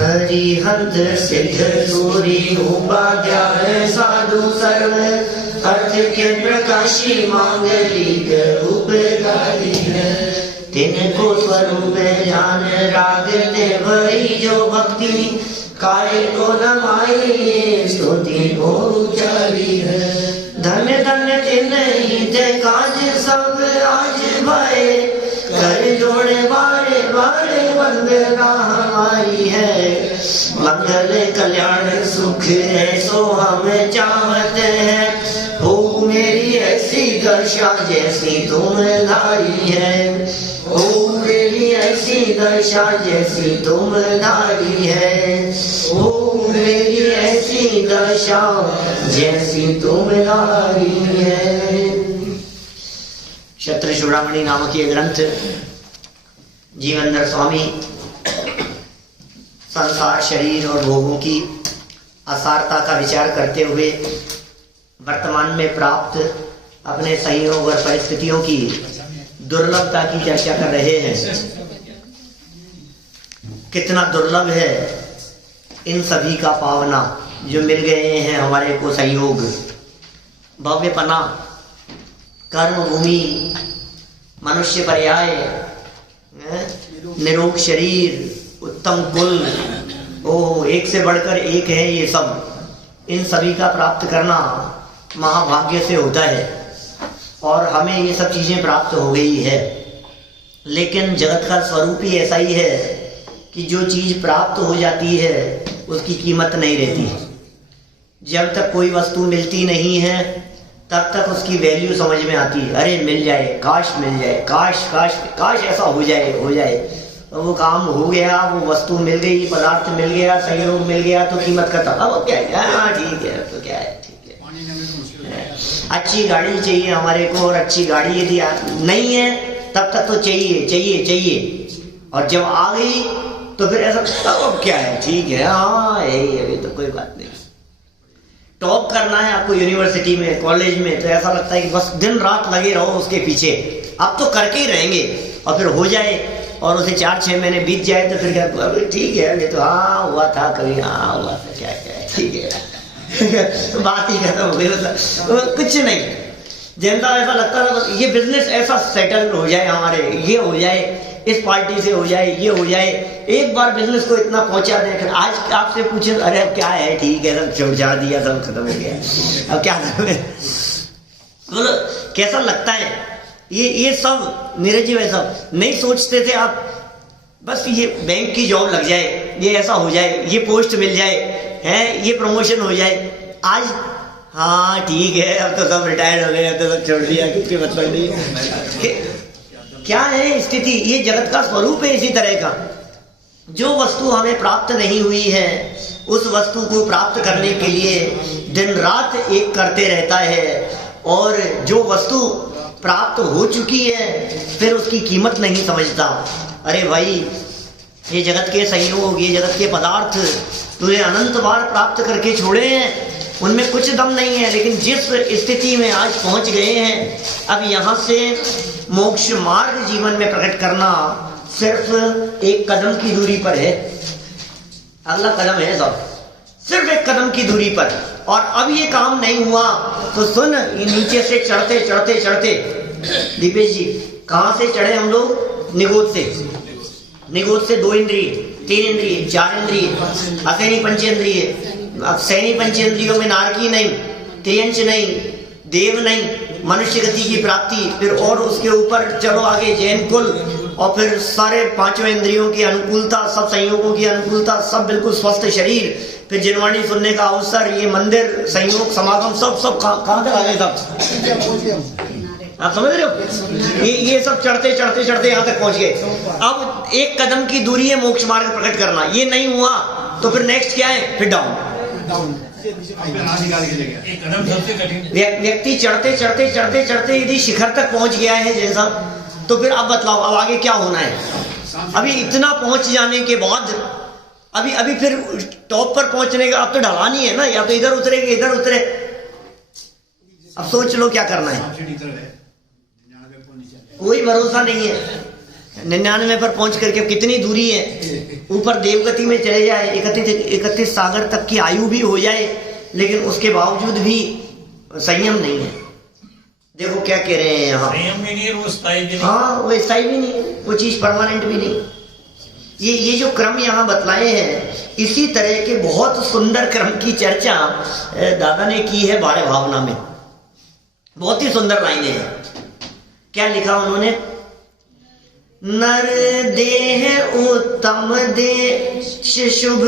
हरिहंत सिद्ध सूरी उपाध्याय साधु सर्व अर्थ के प्रकाशी मांगलिक उपकारी है। तिनको स्वरूप जान रागते वही जो भक्ति कार्य को नमाई स्तुति को उचारी है। धन्य धन्य तिन्हीं ते काज सब आज भाए कर जोड़े बारे बारे वंदना हमारी है। मंगल कल्याण सुख ऐसो हम चाहते हैं। हो मेरी ऐसी दशा जैसी तुम धारी है। हो मेरी ऐसी दशा जैसी तुम धारी है। हो मेरी ऐसी दशा जैसी तुम धारी है। क्षत्र चूड़ामणि नामक ये ग्रंथ जीवनधर स्वामी संसार शरीर और भोगों की असारता का विचार करते हुए वर्तमान में प्राप्त अपने संयोग और परिस्थितियों की दुर्लभता की चर्चा कर रहे हैं। कितना दुर्लभ है इन सभी का पावना जो मिल गए हैं हमारे को संयोग। भव्य पना, कर्म भूमि, मनुष्य पर्याय, निरोग शरीर, उत्तम कुल, ओ एक से बढ़कर एक है। ये सब इन सभी का प्राप्त करना महाभाग्य से होता है और हमें ये सब चीजें प्राप्त हो गई है। लेकिन जगत का स्वरूप ही ऐसा ही है कि जो चीज प्राप्त हो जाती है उसकी कीमत नहीं रहती। जब तक कोई वस्तु मिलती नहीं है तब तक उसकी वैल्यू समझ में आती है। अरे मिल जाए, काश मिल जाए, काश काश काश ऐसा हो जाए। तो वो काम हो गया, वो वस्तु मिल गई, पदार्थ मिल गया, सहयोग मिल गया तो कीमत खत्म। अब क्या है, हाँ ठीक है, तो क्या है, ठीक है। अच्छी गाड़ी चाहिए हमारे को और अच्छी गाड़ी यदि नहीं है तब तक तो चाहिए। और जब आ गई तो फिर ऐसा अब क्या है, ठीक है, हाँ अभी तो कोई बात नहीं। टॉप करना है आपको यूनिवर्सिटी में, कॉलेज में, तो ऐसा लगता है कि बस दिन रात लगे रहो उसके पीछे। अब तो करके ही रहेंगे और फिर हो जाए और उसे 4-6 महीने बीत जाए तो फिर क्या, अभी ठीक है, ये तो हाँ हुआ था कभी, हाँ हुआ था, क्या है, ठीक है। तो बात ही खत्म हो गई, मतलब कुछ नहीं। जनता ऐसा लगता था बस ये बिजनेस ऐसा सेटल हो जाए हमारे, ये हो जाए, इस पार्टी से हो जाए, ये हो जाए, एक बार बिजनेस को इतना पहुंचा दें। फिर आज आपसे पूछे अरे अब क्या है, ठीक है, सब छोड़ दिया, सब खत्म हो गया, अब क्या करें। बोलो कैसा लगता है ये सब नीरज जी वैसा नहीं सोचते थे आप। बस ये बैंक की जॉब लग जाए, ये ऐसा हो जाए, ये पोस्ट मिल जाए, है ये प्रमोशन हो जाए। आज हाँ ठीक है, अब तो सब रिटायर हो गए, अब तो सब छोड़ दिया, किसके मतलब नहीं। क्या है स्थिति, ये जगत का स्वरूप है इसी तरह का। जो वस्तु हमें प्राप्त नहीं हुई है उस वस्तु को प्राप्त करने के लिए दिन रात एक करते रहता है, और जो वस्तु प्राप्त हो चुकी है फिर उसकी कीमत नहीं समझता। अरे भाई ये जगत के संयोग, ये जगत के पदार्थ तुझे अनंत बार प्राप्त करके छोड़े हैं, उनमें कुछ दम नहीं है। लेकिन जिस स्थिति में आज पहुंच गए हैं, अब यहाँ से मोक्ष मार्ग जीवन में प्रकट करना सिर्फ एक कदम की दूरी पर है। अगला कदम है सब सिर्फ एक कदम की दूरी पर। और अब ये काम नहीं हुआ तो सुन, ये नीचे से चढ़ते चढ़ते चढ़ते दीपेश जी कहाँ से चढ़े हम लोग, निगोद से 2 इंद्रिय, 3 इंद्रिय, 4 इंद्रिय, असैनी पंचेंद्रिय। अब सैनी पंचेंद्रियों में नारकी नहीं, त्रियंच नहीं, देव नहीं, मनुष्य गति की प्राप्ति, फिर और उसके ऊपर चलो आगे जैन कुल, और फिर सारे 5 इंद्रियों की अनुकूलता, सब संयोगों की अनुकूलता, सब बिल्कुल स्वस्थ शरीर, फिर जिनवाणी सुनने का अवसर, ये मंदिर, संयोग, समागम, सब कहाँ तक आ गए सब, आप समझ रहे हो। ये सब चढ़ते चढ़ते चढ़ते यहाँ तक पहुंच गए। अब एक कदम की दूरी है मोक्ष मार्ग प्रकट करना, ये नहीं हुआ तो फिर नेक्स्ट क्या है, फिर डाउन। व्यक्ति चढ़ते चढ़ते चढ़ते चढ़ते यदि शिखर तक पहुंच गया है जैसा, तो फिर अब बतलाओ अब आगे क्या होना है। अभी इतना पहुंच जाने के बाद अभी फिर टॉप पर पहुंचने का अब तो ढलान ही है ना, या तो इधर उतरे कि इधर उतरे। अब सोच लो क्या करना है, कोई भरोसा नहीं 99 पर पहुंच करके कितनी दूरी है, ऊपर देवगति में चले जाए, 31 सागर तक की आयु भी हो जाए, लेकिन उसके बावजूद भी संयम नहीं है। देखो क्या कह रहे हैं यहाँ, संयम भी नहीं है, वो स्थायी भी नहीं। हाँ, वो स्थायी भी नहीं, वो चीज परमानेंट भी नहीं। ये जो क्रम यहाँ बतलाए हैं, इसी तरह के बहुत सुंदर क्रम की चर्चा दादा ने की है बाड़े भावना में। बहुत ही सुंदर लाइनें हैं। क्या लिखा उन्होंने, नर देह उत्तम देश शुभ,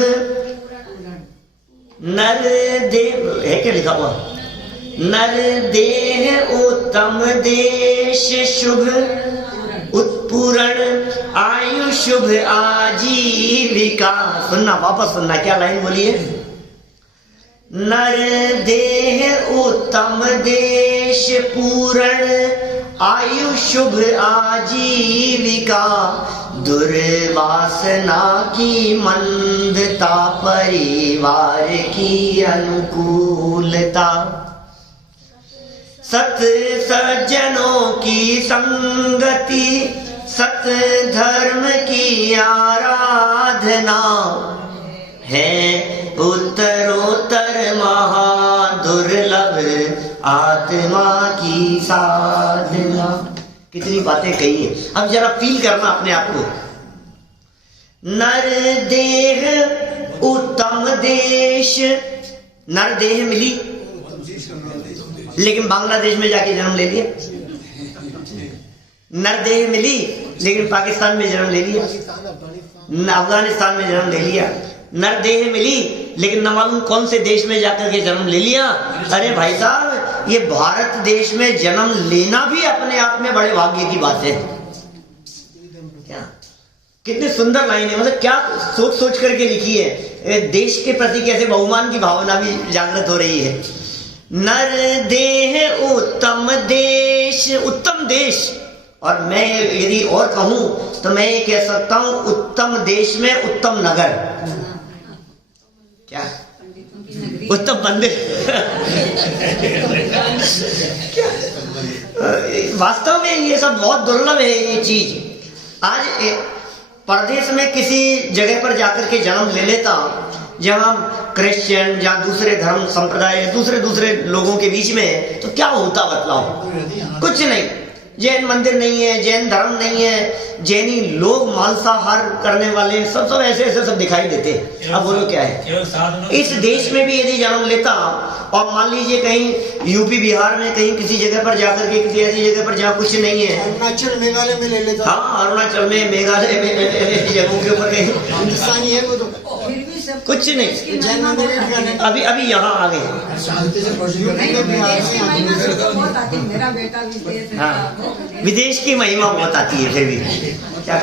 नर देह है क्या लिखा हुआ, नर देह उत्तम देश शुभ, उत्पूर्ण आयु शुभ आजीविका। सुनना, वापस सुनना, क्या लाइन बोलिए, नर देह उत्तम देश पूर्ण आयु शुभ आजीविका, दुर्वासना की मंदता परिवार की अनुकूलता, सत सज्जनों की संगति सत धर्म की आराधना है उत्तरोत्तर महादुर्लभ आत्मा की साधना। कितनी बातें कही है, अब जरा फील करना अपने आप को। नर देह उत्तम देश, नर देह मिली लेकिन बांग्लादेश में जाके जन्म ले लिया, नर देह मिली लेकिन पाकिस्तान में जन्म ले लिया, अफगानिस्तान में जन्म ले लिया, नर देह मिली लेकिन न मालूम कौन से देश में जाकर के जन्म ले लिया। अरे भाई साहब, ये भारत देश में जन्म लेना भी अपने आप में बड़े भाग्य की बात है। क्या कितनी सुंदर लाइन है, मतलब क्या सोच सोच करके लिखी है। देश के प्रति कैसे बहुमान की भावना भी जागृत हो रही है। नर देह उत्तम देश, उत्तम देश, और मैं यदि और कहूं तो मैं ये कह सकता हूं उत्तम देश में उत्तम नगर, क्या उत्तम मंदिर वास्तव में ये सब बहुत दुर्लभ है ये चीज। आज परदेश में किसी जगह पर जाकर के जन्म ले लेता जहां क्रिश्चियन या दूसरे धर्म संप्रदाय दूसरे लोगों के बीच में, तो क्या होता बतलाओ, कुछ नहीं। जैन मंदिर नहीं है, जैन धर्म नहीं है, जैनी लोग मांसाहार करने वाले सब ऐसे सब दिखाई देते। अब बोलो क्या है। इस देश में भी यदि जन्म लेता और मान लीजिए कहीं यूपी बिहार में कहीं किसी जगह पर जाकर के किसी ऐसी जगह पर जहाँ कुछ नहीं है, अरुणाचल मेघालय में ले लेता, हाँ अरुणाचल में मेघालय में ऐसी जगहों के ऊपर कहीं हिंदुस्तानी है वो तो कुछ नहीं। अभी यहाँ आ गए, हाँ विदेश की महिमा बहुत आती है। फिर भी क्या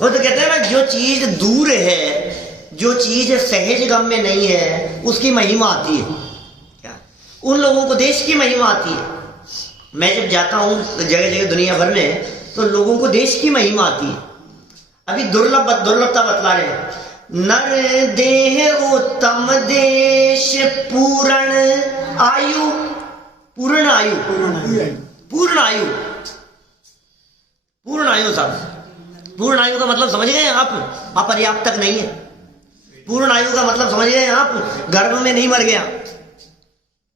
वो तो कहते हैं ना, जो चीज दूर है, जो चीज सहज गम में नहीं है, उसकी महिमा आती है। क्या उन लोगों को देश की महिमा आती है। मैं जब जाता हूँ जगह जगह दुनिया भर में, तो लोगों को देश की महिमा आती है। अभी दुर्लभता बतला रहे हैं। नर देह उत्तम देश पूर्ण आयु, पूर्ण आयु, पूर्ण आयु, पूर्ण आयु साहब, पूर्ण आयु का मतलब समझ गए आप, अपर्याप्त तक नहीं है। पूर्ण आयु का मतलब समझ गए आप, गर्भ में नहीं मर गया।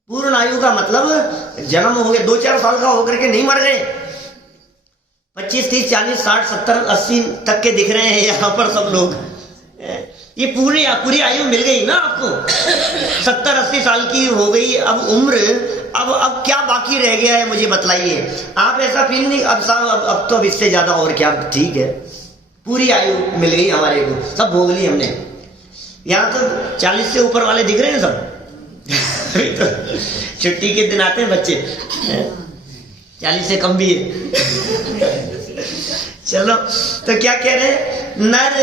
पूर्ण आयु का मतलब जन्म हो गया, 2-4 साल का होकर के नहीं मर गए, 25, 30, 40, 60, 70, 80 तक के दिख रहे हैं यहाँ पर सब लोग। ये पूरी आयु मिल गई ना आपको, 70-80 साल की हो गई अब उम्र। अब क्या बाकी रह गया है मुझे बतलाइए। आप ऐसा फील नहीं, अब साहब अब तो अब इससे ज्यादा और क्या, ठीक है पूरी आयु मिल गई हमारे को, सब भोग ली हमने। यहाँ तो 40 से ऊपर वाले दिख रहे हैं सब तो छुट्टी के दिन आते हैं बच्चे, 40 से कम भी है। चलो तो क्या कह रहे हैं, नर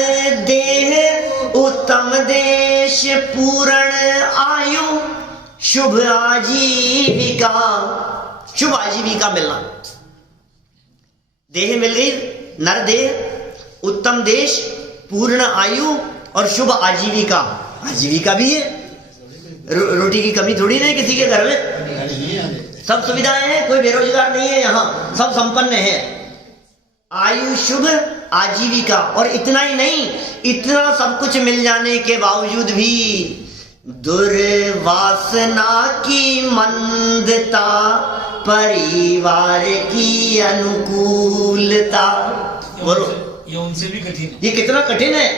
देह उत्तम देश पूर्ण आयु शुभ आजीविका, शुभ आजीविका मिलना। देह मिल गई, नर देह, उत्तम देश, पूर्ण आयु और शुभ आजीविका। आजीविका भी है, रोटी की कमी थोड़ी नहीं किसी के घर में, सब सुविधाएं हैं, कोई बेरोजगार नहीं है यहाँ, सब संपन्न है। आयु शुभ आजीविका। और इतना ही नहीं, इतना सब कुछ मिल जाने के बावजूद भी दुर्वासना की मंदता, परिवार की अनुकूलता। बोलो, ये उनसे भी कठिन है। ये कितना कठिन है,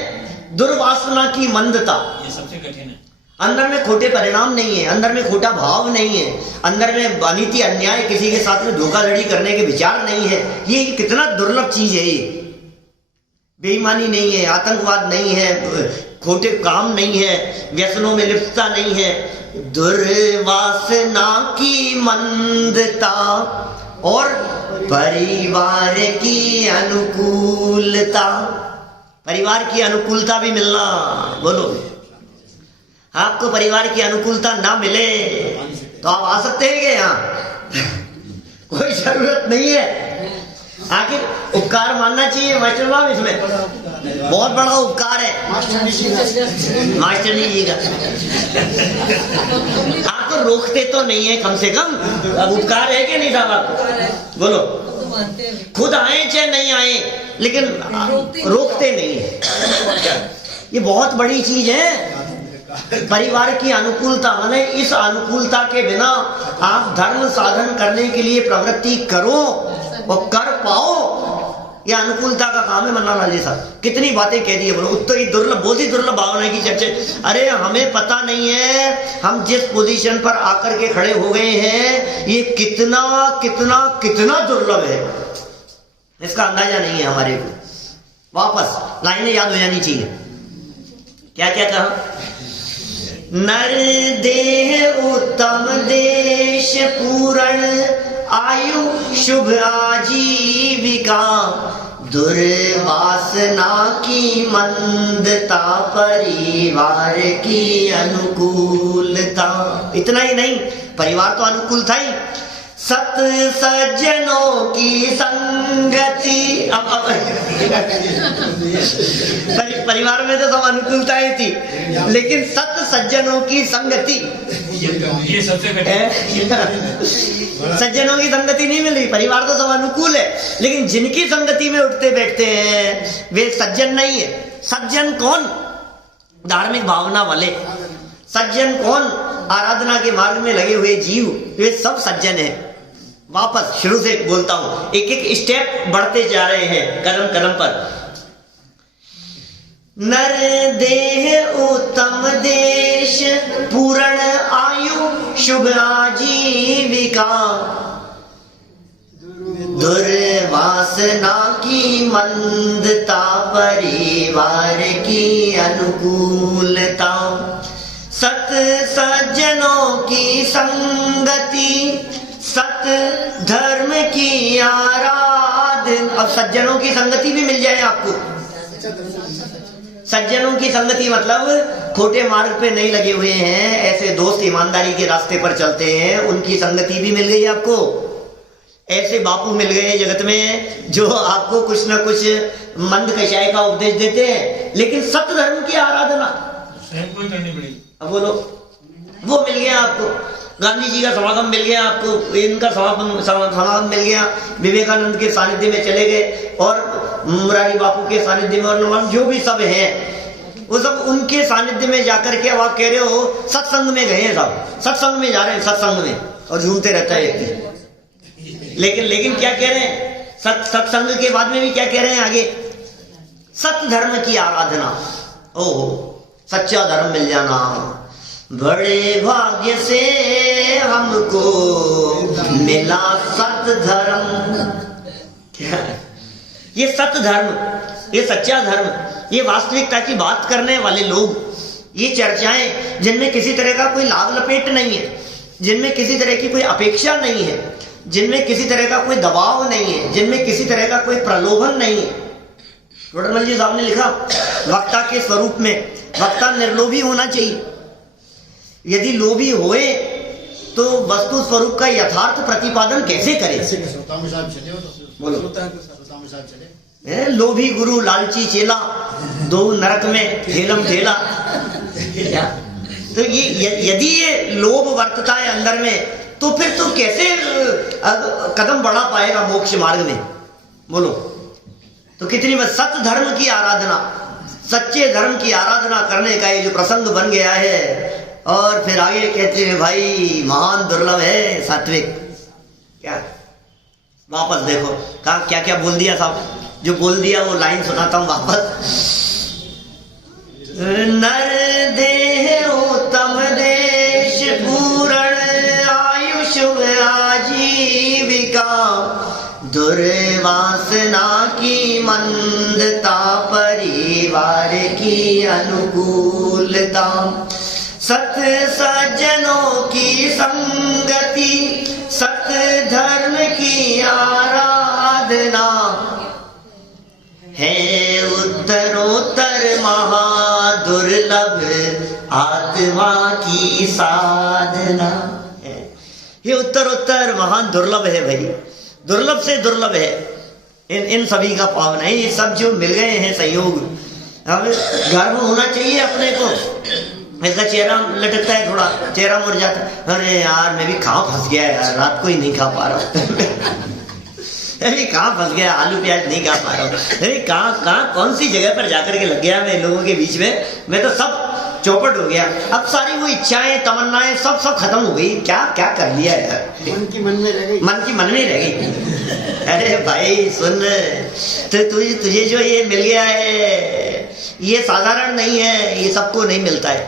दुर्वासना की मंदता। ये सबसे कठिन है। अंदर में खोटे परिणाम नहीं है, अंदर में खोटा भाव नहीं है, अंदर में अनीति अन्याय, किसी के साथ में धोखाधड़ी करने के विचार नहीं है। ये कितना दुर्लभ चीज है। ये बेईमानी नहीं है, आतंकवाद नहीं है, खोटे काम नहीं है, व्यसनों में लिप्तता नहीं है। दुर्वासना की मंदता और परिवार की अनुकूलता। परिवार की अनुकूलता भी मिलना। बोलो, आपको परिवार की अनुकूलता ना मिले तो आप आ सकते हैं क्या यहाँ? कोई जरूरत नहीं है। आखिर उपकार मानना चाहिए मास्टर साहब, इसमें बहुत बड़ा उपकार है मास्टर जी का। आपको रोकते तो नहीं है, कम से कम अब उपकार है कि नहीं साहब आपको? बोलो, खुद आए चाहे नहीं आए, लेकिन रोकते नहीं है। ये बहुत बड़ी चीज है। परिवार की अनुकूलता माने इस अनुकूलता के बिना आप धर्म साधन करने के लिए प्रवृत्ति करो और कर पाओ, यह अनुकूलता का काम है। मन्ना लाल जी साहब कितनी बातें कह दी है। बोलो, तो ये दुर्लभ, बहुत ही दुर्लभ भावना की चर्चा। अरे हमें पता नहीं है हम जिस पोजीशन पर आकर के खड़े हो गए हैं ये कितना कितना कितना दुर्लभ है, इसका अंदाजा नहीं है हमारे को। वापस लाइनें याद हो जानी चाहिए। क्या क्या कहा? नर देह उत्तम देश पूर्ण आयु शुभ आजीविका, दुर्वासना की मंदता, परिवार की अनुकूलता। इतना ही नहीं, परिवार तो अनुकूल था ही, सत सज्जनों की संगति। अब परिवार में तो सब अनुकूलताएं थी, लेकिन सत सज्जनों की संगति, ये सबसे कठिन। सज्जनों की संगति नहीं मिल रही। परिवार तो सब अनुकूल है, लेकिन जिनकी संगति में उठते बैठते हैं वे सज्जन नहीं है। सज्जन कौन? धार्मिक भावना वाले। सज्जन कौन? आराधना के मार्ग में लगे हुए जीव, वे सब सज्जन है। वापस शुरू से बोलता हूं, एक एक स्टेप बढ़ते जा रहे हैं कदम कदम पर। नर देह उत्तम देश पूर्ण आयु शुभ आजीविका, दुर्वासना की मंदता, परिवार की अनुकूलता, सत सज्जनों की संगति, सत धर्म की आराधना। अब सज्जनों की संगति भी मिल जाए आपको। सज्जनों की संगति मतलब खोटे मार्ग पे नहीं लगे हुए हैं, ऐसे दोस्त ईमानदारी के रास्ते पर चलते हैं, उनकी संगति भी मिल गई आपको। ऐसे बापू मिल गए जगत में जो आपको कुछ ना कुछ मंद कषाय का उपदेश देते हैं, लेकिन सत्य धर्म की आराधना स्वयं को करनी पड़ेगी। अब बोलो, वो मिल गया आपको। गांधी जी का समागम मिल गया आपको, इनका समागम मिल गया, विवेकानंद के सानिध्य में चले गए और मुरारी बापू के सानिध्य में, और जो भी सब हैं वो सब उनके सानिध्य में जाकर के। अब आप कह रहे हो सत्संग में गए हैं, सब सत्संग में जा रहे हैं, सत्संग में, और झूमते रहता है व्यक्ति। लेकिन क्या कह रहे हैं? सत्संग के बाद में भी क्या कह रहे हैं आगे? सत्य धर्म की आराधना। ओहो, सच्चा धर्म मिल जाना, बड़े भाग्य से हमको मिला सत्य धर्म। क्या ये सत्य धर्म, ये सच्चा धर्म, ये वास्तविकता की बात करने वाले लोग, ये चर्चाएं जिनमें किसी तरह का कोई लाभ लपेट नहीं है, जिनमें किसी तरह की कोई अपेक्षा नहीं है, जिनमें किसी तरह का कोई दबाव नहीं है, जिनमें किसी तरह का कोई प्रलोभन नहीं है। रोडरमल जी साहब ने लिखा, वक्ता के स्वरूप में वक्ता निर्लोभी होना चाहिए। यदि लोभी होए तो वस्तु स्वरूप का यथार्थ प्रतिपादन कैसे करे? बोलो, लोभी गुरु लालची चेला, दो नरक में ठेलम ठेला। तो ये यदि ये लोभ वर्तता है अंदर में, तो फिर तो कैसे कदम बढ़ा पाएगा मोक्ष मार्ग में? बोलो। तो कितनी बस सत्य धर्म की आराधना, सच्चे धर्म की आराधना करने का ये जो प्रसंग बन गया है। और फिर आगे कहते हैं भाई महान दुर्लभ है सात्विक। क्या वापस देखो कहा क्या क्या बोल दिया साहब, जो बोल दिया वो लाइन सुनाता हूं वापस। नर देह उत्तम देश पूर्ण आयुष आजीविका, दुर्वासना की मंदता परिवार की अनुकूलता, सत सज्जनों की संगति सत धर्म की आराधना, है उत्तरोत्तर महादुर्लभ आत्मा की साधना। ये उत्तरोत्तर महान दुर्लभ है भाई, दुर्लभ से दुर्लभ है। इन सभी का पावन है, ये सब जो मिल गए हैं संयोग। अब गर्व होना चाहिए अपने को। ऐसा चेहरा लटकता है, थोड़ा चेहरा मुड़ जाता है, अरे यार मैं भी कहाँ फंस गया यार, रात को ही नहीं खा पा रहा हूँ अरे कहाँ फंस गया, आलू प्याज नहीं खा पा रहा हूँ, अरे कहाँ कौन सी जगह पर जाकर के लग गया मैं लोगों के बीच में, मैं तो सब चौपट हो गया। अब सारी वो इच्छाएं तमन्नाएं सब खत्म हो गई। क्या क्या कर लिया यार, मन की मन में रह गई, मन की मन में रह गई। अरे भाई सुन, तो तुझे जो ये मिल गया है ये साधारण नहीं है, ये सबको नहीं मिलता है।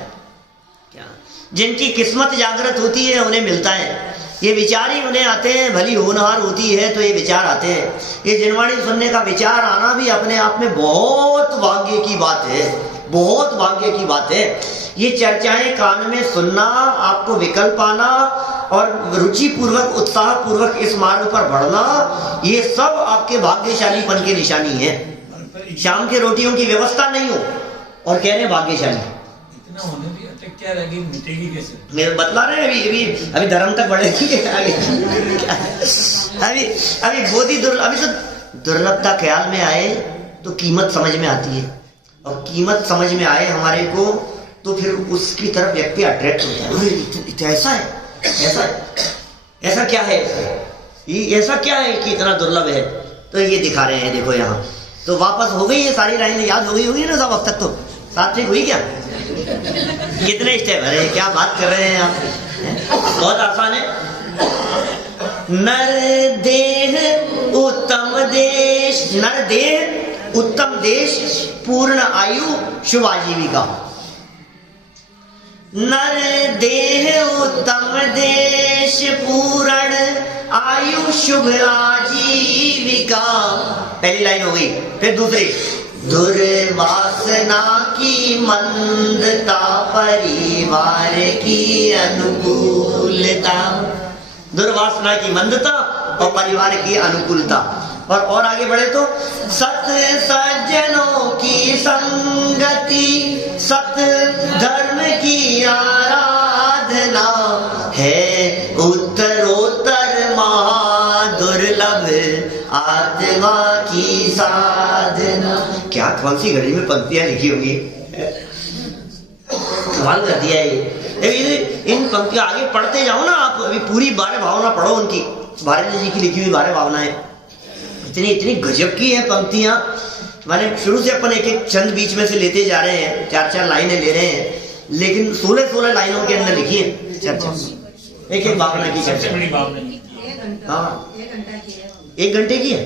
क्या जिनकी किस्मत जागृत होती है उन्हें मिलता है, ये विचार ही उन्हें आते हैं। भली होनहार होती है तो ये विचार आते हैं। ये जिनवाणी सुनने का विचार आना भी अपने आप में बहुत भाग्य की बात है, बहुत भाग्य की बात है। ये चर्चाएं कान में सुनना, आपको विकल्प आना और रुचि पूर्वक उत्साह पूर्वक इस मार्ग पर बढ़ना, ये सब आपके भाग्यशालीपन की निशानी है। शाम के रोटियों की व्यवस्था नहीं हो और कह रहे भाग्यशाली, इतना होने भी अटक क्या रहेगी, मिटेगी कैसे? मेरे बतला रहे हैं अभी धर्म तक बढ़ेगी आगे। अभी बहुत ही अभी तो दुर्लभता ख्याल में आए तो कीमत समझ में आती है, और कीमत समझ में आए हमारे को तो फिर उसकी तरफ व्यक्ति अट्रैक्ट होता है। ऐसा है, ऐसा क्या है, ये ऐसा क्या है कि इतना दुर्लभ है। तो ये दिखा रहे हैं, देखो यहाँ तो वापस हो गई ये सारी लाइनें, याद हो गई होगी ना सब अब तक। तो सात्विक हुई क्या, कितने स्टेप, अरे क्या बात कर रहे हैं आप, बहुत आसान है। नर देह उत्तम देश, नर देह उत्तम देश पूर्ण आयु शुभ आजीविका। नर देह उत्तम देश पूर्ण आयु शुभ आजीविका, पहली लाइन हो गई। फिर दूसरी, दुर्वासना की मंदता परिवार की अनुकूलता, दुर्वासना की मंदता और परिवार की अनुकूलता। और आगे बढ़े तो सत सज्जनों की संगति सत धर्म की आराधना, है उत्तरोत्तर महादुर्लभ आत्मा की साधना। क्या कौन सी घड़ी में पंक्तियां लिखी होंगी, कमाल कर दिया ये। इन पंक्तियां आगे पढ़ते जाओ ना आप, अभी पूरी बारह भावना पढ़ो उनकी, भारत जी की लिखी हुई बारह भावनाएं इतनी गजब की है पंक्तियां। माने शुरू से अपन एक एक छंद बीच में से लेते जा रहे हैं, चार चार लाइनें ले रहे हैं, लेकिन 16 लाइनों के अंदर लिखी है चर्चा, एक एक भावना की सबसे बड़ी भावना। हाँ 1 घंटे की है।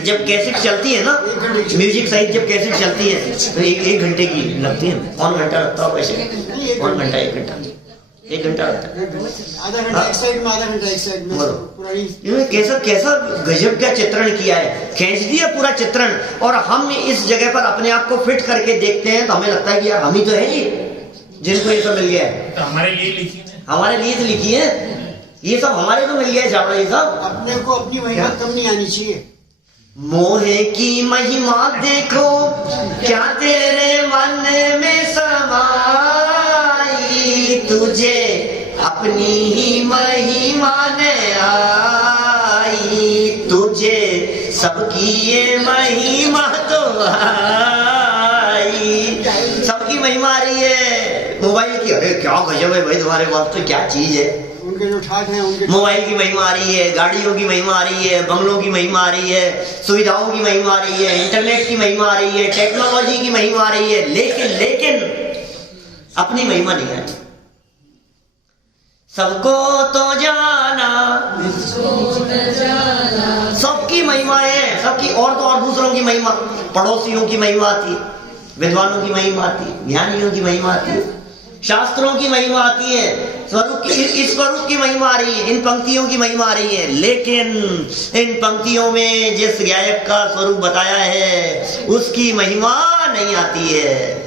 जब कैसेट चलती है ना, म्यूजिक सहित जब कैसेट चलती है तो एक घंटे की लगती है। कौन घंटा लगता है वैसे, कौन घंटा, 1 घंटा, 1 घंटा लगता है, आधा घंटा एक साइड में, आधा घंटा एक साइड में। पुरानी कैसा गजब का चित्रण किया है, खींच दिया पूरा चित्रण। और हम इस जगह पर अपने आप को फिट करके देखते हैं तो हमें लगता है कि यार हम ही तो है ये जिनको ये सब मिल गया है। तो हमारे लिए लिखी है, हमारे लिए तो लिखी है ये सब, हमारे तो मिल गया है चावड़ा ये सब। अपने को अपनी महिमा कम नहीं आनी चाहिए। मोहे की महिमा देखो क्या तेरे मन में समाई, तुझे अपनी ही महिमा ने आई, तुझे सबकी ये महिमा तो आई, सबकी महिमा आ रही है मोबाइल की। अरे क्या गजब है भाई तुम्हारे पास, तो क्या चीज है। उनके उनके जो ठाठ हैं उनके मोबाइल की महिमा आ रही है, गाड़ियों की महिमा आ रही है, बंगलों की महिमा आ रही है, सुविधाओं की महिमा आ रही है, इंटरनेट की महिमा आ रही है, टेक्नोलॉजी की महिमा आ रही है, लेकिन अपनी महिमा नहीं है। सबको तो जाना, सबकी महिमा है, सबकी, और तो और दूसरों की महिमा, पड़ोसियों की महिमा आती है, विद्वानों की महिमा आती है, ज्ञानियों की महिमा आती है, शास्त्रों की महिमा आती है, स्वरूप की, इस स्वरूप की महिमा आ रही है, इन पंक्तियों की महिमा आ रही है। लेकिन इन पंक्तियों में जिस गायक का स्वरूप बताया है उसकी महिमा नहीं आती है।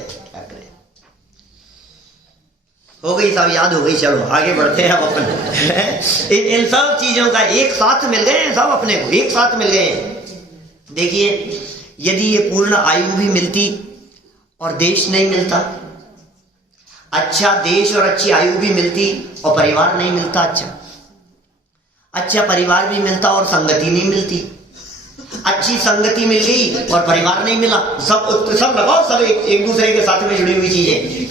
हो गई साहब, याद हो गई, चलो आगे बढ़ते हैं अब अपन। इन सब चीजों का एक साथ मिल गए हैं, सब अपने को एक साथ मिल गए हैं। देखिए, यदि ये पूर्ण आयु भी मिलती और देश नहीं मिलता, अच्छा देश और अच्छी आयु भी मिलती और परिवार नहीं मिलता, अच्छा परिवार भी मिलता और संगति नहीं मिलती, अच्छी संगति मिल गई और परिवार नहीं मिला, सब लगाओ, सब एक दूसरे के साथ में जुड़ी हुई चीजें,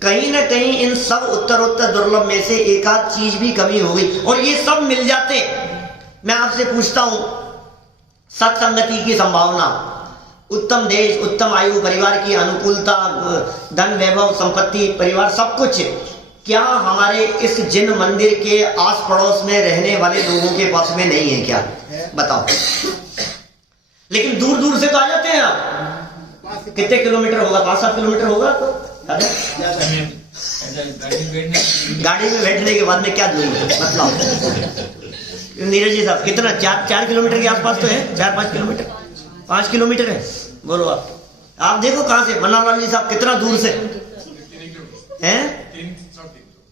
कहीं ना कहीं इन सब उत्तरोत्तर दुर्लभ में से एक आध चीज भी कमी हो गई। और ये सब मिल जाते, मैं आपसे पूछता हूं, सत्संगति की संभावना, उत्तम देश, उत्तम आयु, परिवार की अनुकूलता, धन वैभव संपत्ति, परिवार, सब कुछ, क्या हमारे इस जिन मंदिर के आस पड़ोस में रहने वाले लोगों के पास में नहीं है क्या? बताओ। लेकिन दूर दूर से तो आ जाते हैं आप। कितने किलोमीटर होगा? 5-7 किलोमीटर होगा। तो गाड़ी में बैठने के बाद में क्या दूरी है मतलब? नीरज जी साहब, कितना? 4 किलोमीटर के आसपास तो है, 4-5 किलोमीटर, 5 किलोमीटर है। बोलो आप देखो कहां से, मन्नालाल जी साहब कितना दूर से हैं?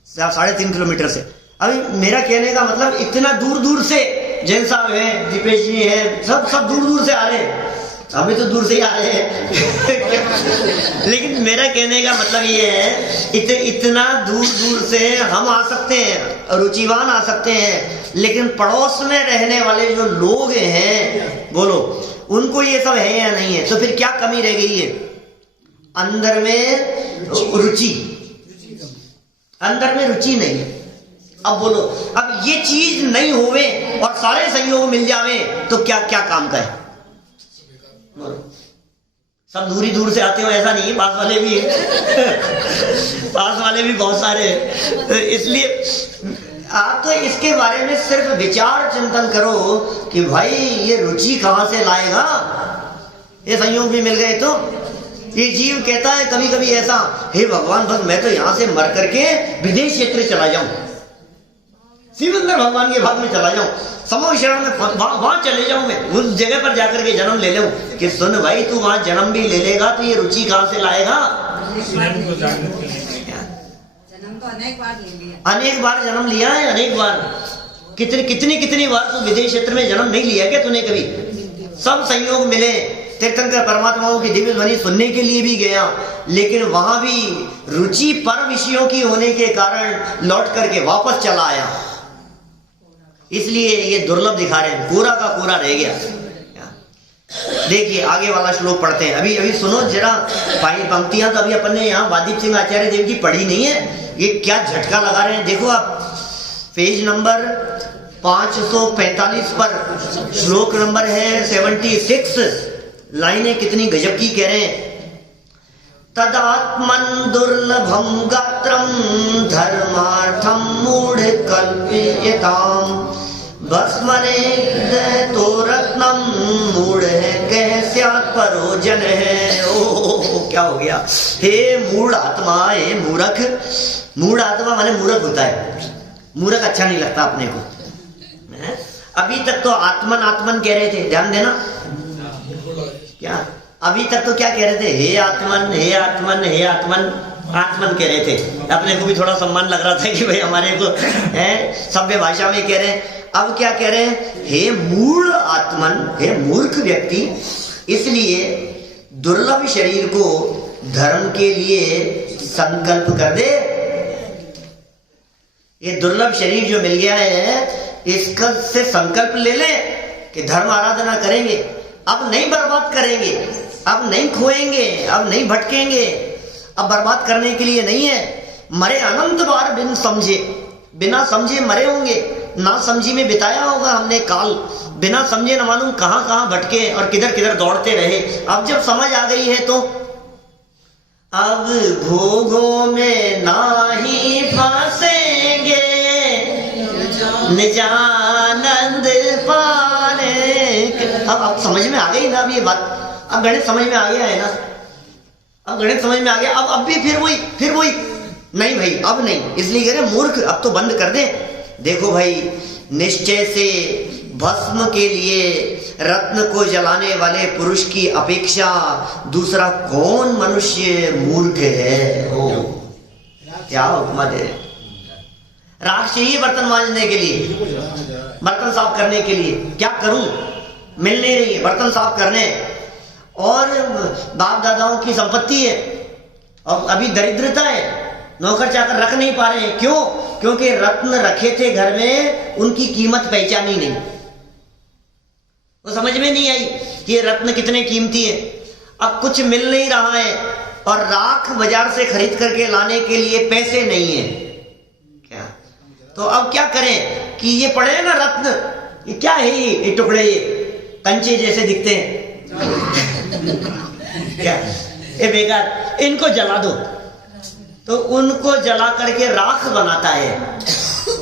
3.5 किलोमीटर से। अभी मेरा कहने का मतलब, इतना दूर दूर से जैन साहब है, दीपेश जी है, सब दूर दूर से आ रहे हैं, हमें तो दूर से ही आ रहे हैं। लेकिन मेरा कहने का मतलब ये है, इतना दूर दूर से हम आ सकते हैं, रुचिवान आ सकते हैं, लेकिन पड़ोस में रहने वाले जो लोग हैं, बोलो उनको ये सब है या नहीं है? तो फिर क्या कमी रह गई है? अंदर में रुचि, अंदर में रुचि नहीं है। अब बोलो, अब ये चीज नहीं होवे और सारे सहयोग मिल जावे तो क्या क्या काम का है? सब दूरी दूर से आते हो ऐसा नहीं है, पास वाले भी पास वाले भी बहुत सारे हैं। तो इसलिए आप तो इसके बारे में सिर्फ विचार चिंतन करो कि भाई ये रुचि कहां से लाएगा? ये संयोग भी मिल गए तो ये जीव कहता है कभी कभी ऐसा, हे भगवान, बस मैं तो यहां से मर करके विदेश क्षेत्र चला जाऊं, शिवेंद्र भगवान के भाग में चला जाऊं, समूह शरण में वहां चले जाऊं, मैं उस जगह पर जाकर के जन्म ले लूं। कि सुन भाई, तू वहां जन्म भी ले लेगा तो ये रुचि कहां से लाएगा? जन्म तो अनेक बार ले लिया, अनेक बार जन्म लिया है, अनेक बार, कितनी बार तू विदेश क्षेत्र में जन्म नहीं लिया क्या तूने कभी? सब संयोग मिले, तीर्थंकर परमात्माओं की दिव्य ध्वनि सुनने के लिए भी गया, लेकिन वहां भी रुचि पर विषयों की होने के कारण लौट करके वापस चला आया। इसलिए ये दुर्लभ दिखा रहे हैं, पूरा का पूरा रह गया। देखिए आगे वाला श्लोक पढ़ते हैं। अभी सुनो जरा, पंक्तियां तो अभी अपन ने यहाँ वादिप सिंह आचार्य देव की पढ़ी नहीं है, ये क्या झटका लगा रहे हैं। देखो आप पेज नंबर 545 पर श्लोक नंबर है 76, लाइनें कितनी गजब की कह रहे हैं। तदात्मन दुर्लभम गात्रम धर्मार्थम मूढ़ कल्पयताम भस्मने तो रत्नम मूढ़ है कह स्यात् परोजन है। ओ क्या हो गया? हे मूढ़ आत्मा, हे मूर्ख, मूढ़ आत्मा माने मूर्ख होता है, मूर्ख अच्छा नहीं लगता अपने को। अभी तक तो आत्मन आत्मन कह रहे थे, ध्यान देना क्या, अभी तक तो क्या कह रहे थे? हे आत्मन, हे आत्मन, हे आत्मन, आत्मन कह रहे थे। अपने को भी थोड़ा सम्मान लग रहा था कि भाई हमारे को है सभ्य भाषा में कह रहे हैं। अब क्या कह रहे हैं? हे मूढ़ आत्मन, हे मूर्ख व्यक्ति, इसलिए दुर्लभ शरीर को धर्म के लिए संकल्प कर दे। ये दुर्लभ शरीर जो मिल गया है, इसका से संकल्प ले ले कि धर्म आराधना करेंगे, अब नहीं बर्बाद करेंगे, अब नहीं खोएंगे, अब नहीं भटकेंगे, अब बर्बाद करने के लिए नहीं है। मरे अनंत बार बिन समझे, बिना समझे मरे होंगे, ना समझी में बिताया होगा हमने काल, बिना समझे न मालूम कहां कहां भटके और किधर किधर दौड़ते रहे। अब जब समझ आ गई है तो अब भोगों में नाही फंसेंगे, निजानंद पाने। अब समझ में आ गई ना अब ये बात, अब गणित समझ में आ गया है ना, अब गणित समझ में आ गया। अब भी फिर वही नहीं भाई, अब नहीं, इसलिए कह रहे मूर्ख अब तो बंद कर दे। देखो भाई, निश्चय से भस्म के लिए रत्न को जलाने वाले पुरुष की अपेक्षा दूसरा कौन मनुष्य मूर्ख है? ओ क्या हुक्म दे रहे? राख चाहिए बर्तन मांजने के लिए, बर्तन साफ करने के लिए, क्या करूं, मिल नहीं रही है बर्तन साफ करने, और बाप दादाओं की संपत्ति है और अभी दरिद्रता है, नौकर चाकर रख नहीं पा रहे हैं। क्यों? क्योंकि रत्न रखे थे घर में, उनकी कीमत पहचानी नहीं, वो समझ में नहीं आई कि ये रत्न कितने कीमती है। अब कुछ मिल नहीं रहा है और राख बाजार से खरीद करके लाने के लिए पैसे नहीं है क्या? तो अब क्या करें कि ये पड़े ना रत्न, ये क्या है, ये टुकड़े ये कंचे जैसे दिखते हैं क्या, ये बेकार, इनको जला दो। तो उनको जला करके राख बनाता है।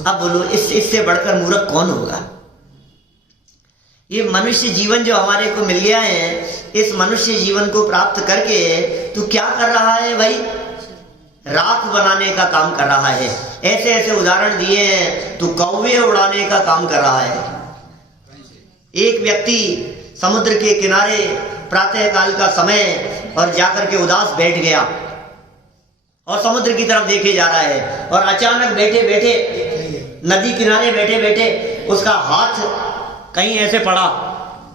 अब बोलो इससे बढ़कर मूर्ख कौन होगा? ये मनुष्य जीवन जो हमारे को मिल गया है, इस मनुष्य जीवन को प्राप्त करके तू क्या कर रहा है भाई? राख बनाने का काम कर रहा है। ऐसे ऐसे उदाहरण दिए हैं, तू कौवे उड़ाने का काम कर रहा है। एक व्यक्ति समुद्र के किनारे प्रातः काल का समय और जाकर के उदास बैठ गया और समुद्र की तरफ देखे जा रहा है, और अचानक बैठे बैठे नदी किनारे बैठे बैठे उसका हाथ कहीं ऐसे पड़ा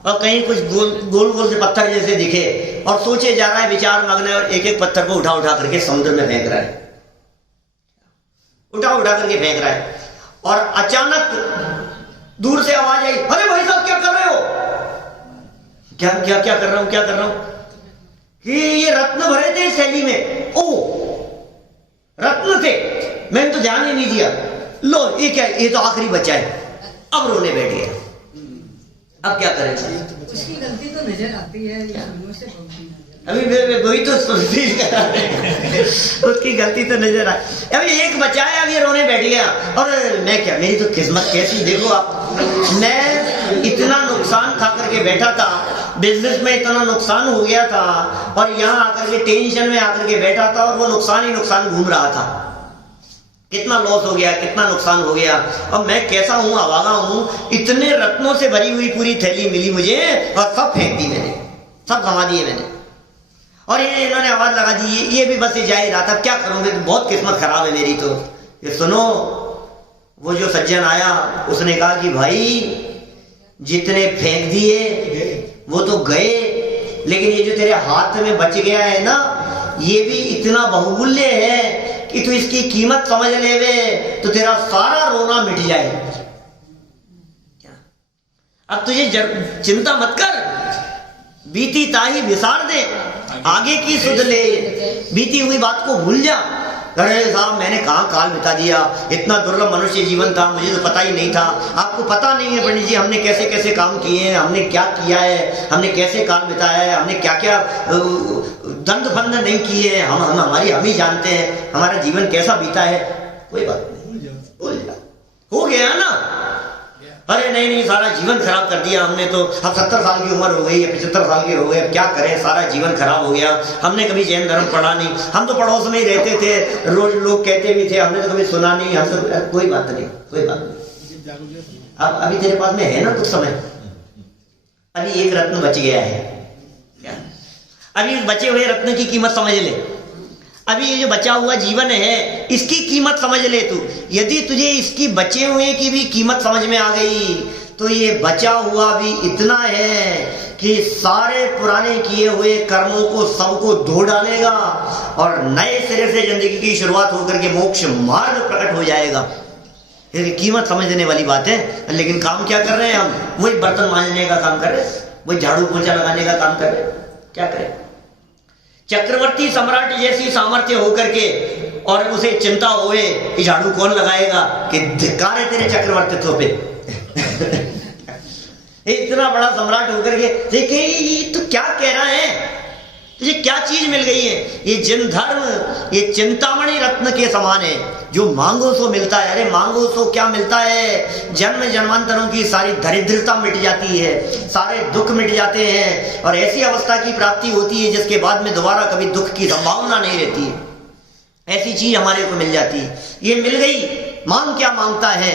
और कहीं कुछ गोल गोल से पत्थर जैसे दिखे, और सोचे जा रहा है, विचार मग्न है, और एक एक पत्थर को उठा उठा करके समुद्र में फेंक रहा है, उठा उठा करके फेंक रहा है। और अचानक दूर से आवाज आई, अरे भाई साहब क्या कर रहे हो? क्या क्या क्या कर रहा हूं, क्या कर रहा हूं? कि ये रत्न भरे थे थैली में। ओ रत्न थे, मैंने तो ध्यान ही नहीं दिया। लो ये क्या, ये तो आखिरी बचा है। अब रोने बैठ गया। अब क्या करें? उसकी गलती तो नजर आती है, अभी वही तो उसकी गलती तो नजर आई। अभी एक बचा है, अब ये रोने बैठ गया। और मैं क्या, मेरी तो किस्मत कैसी, देखो आप, मैं इतना नुकसान खा करके बैठा था, बिजनेस में इतना नुकसान हो गया था, और यहाँ आकर के टेंशन में आकर के बैठा था, और वो नुकसान ही नुकसान घूम रहा था। कितना लॉस हो गया, कितना नुकसान हो गया। अब मैं कैसा हूं, अभागा हूं, इतने रत्नों से भरी हुई पूरी थैली मिली मुझे और सब फेंक दी मैंने, सब गंवा दिए मैंने। और ये इन्होंने आवाज लगा दी, ये भी बस जा ही रहा था, क्या करूंगे, तो बहुत किस्मत खराब है मेरी। तो ये सुनो, वो जो सज्जन आया उसने कहा कि भाई जितने फेंक दिए वो तो गए, लेकिन ये जो तेरे हाथ में बच गया है ना, ये भी इतना बहुमूल्य है कि तू इसकी कीमत समझ लेवे तो तेरा सारा रोना मिट जाए। अब तुझे चिंता मत कर, बीती ताही विसार दे, आगे की सुध ले, बीती हुई बात को भूल जा। अरे साहब मैंने कहाँ काल बिता दिया, इतना दुर्लभ मनुष्य जीवन था, मुझे तो पता ही नहीं था। आपको पता नहीं है पंडित जी, हमने कैसे कैसे काम किए हैं, हमने क्या किया है, हमने कैसे काल बिताया है, हमने क्या क्या दंड फंद नहीं किए हैं, हम ही जानते हैं हमारा जीवन कैसा बीता है। कोई बात नहीं, भूल जा, हो गया ना। अरे नहीं, सारा जीवन खराब कर दिया हमने तो, अब 70 साल की उम्र हो गई है, 75 साल के हो गए, अब क्या करें, सारा जीवन खराब हो गया। हमने कभी जैन धर्म पढ़ा नहीं, हम तो पड़ोस में ही रहते थे, रोज लोग कहते भी थे, हमने तो कभी सुना नहीं, हम तो कोई बात नहीं, कोई बात नहीं। अब अभी तेरे पास में है ना कुछ समय, अभी एक रत्न बच गया है, अभी बचे हुए रत्न की कीमत समझ ले। अभी ये जो बचा हुआ जीवन है, इसकी कीमत समझ ले तू। यदि तुझे इसकी बचे हुए की भी कीमत समझ में आ गई तो ये बचा हुआ भी इतना है कि सारे पुराने किए हुए कर्मों को सबको धो डालेगा और नए सिरे से जिंदगी की शुरुआत होकर के मोक्ष मार्ग प्रकट हो जाएगा। ये कीमत समझने वाली बात है। लेकिन काम क्या कर रहे हैं हम? वही बर्तन मांजने का काम कर रहे, वही झाड़ू पोछा लगाने का काम कर रहे। क्या करें? चक्रवर्ती सम्राट जैसी सामर्थ्य होकर के और उसे चिंता होए कि झाड़ू कौन लगाएगा, कि धिक्कार है तेरे चक्रवर्तित्व पे। इतना बड़ा सम्राट होकर के देखे ये तो क्या कह रहा है, तुझे क्या चीज मिल गई है? ये जिन धर्म, ये चिंतामणि रत्न के समान है, जो मांगो सो मिलता है। अरे मांगो सो क्या मिलता है? जन्म जन्मांतरों की सारी दरिद्रता मिट जाती है, सारे दुख मिट जाते हैं, और ऐसी अवस्था की प्राप्ति होती है जिसके बाद में दोबारा कभी दुख की संभावना नहीं रहती है। ऐसी चीज हमारे को मिल जाती है, ये मिल गई। मांग क्या मांगता है?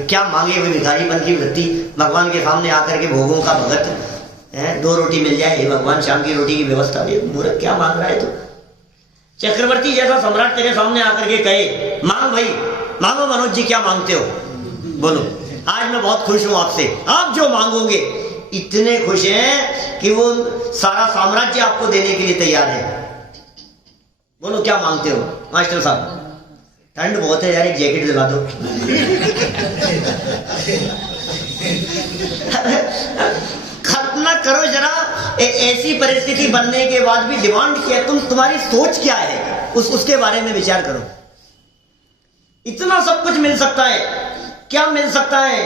क्या मांगे? हुए भिखारीपन की वृत्ति, भगवान के सामने आकर के भोगों का भगत है। 2 रोटी मिल जाए, हे भगवान शाम की रोटी की व्यवस्था। मूर्ख, क्या मांग रहा है तू? चक्रवर्ती जैसा सम्राट तेरे सामने आकर के कहे मांग भाई, मांगो मनोज जी, क्या मांगते हो? बोलो, आज मैं बहुत खुश हूं आपसे, आप जो मांगोगे। इतने खुश हैं कि वो सारा साम्राज्य आपको देने के लिए तैयार है। बोलो क्या मांगते हो? मास्टर साहब ठंड बहुत है यार, एक जैकेट दिला दो। कल्पना करो जरा, ऐसी परिस्थिति बनने के बाद भी डिमांड किया, तुम्हारी सोच क्या है? उसके बारे में विचार करो। इतना सब कुछ मिल सकता है, क्या मिल सकता है?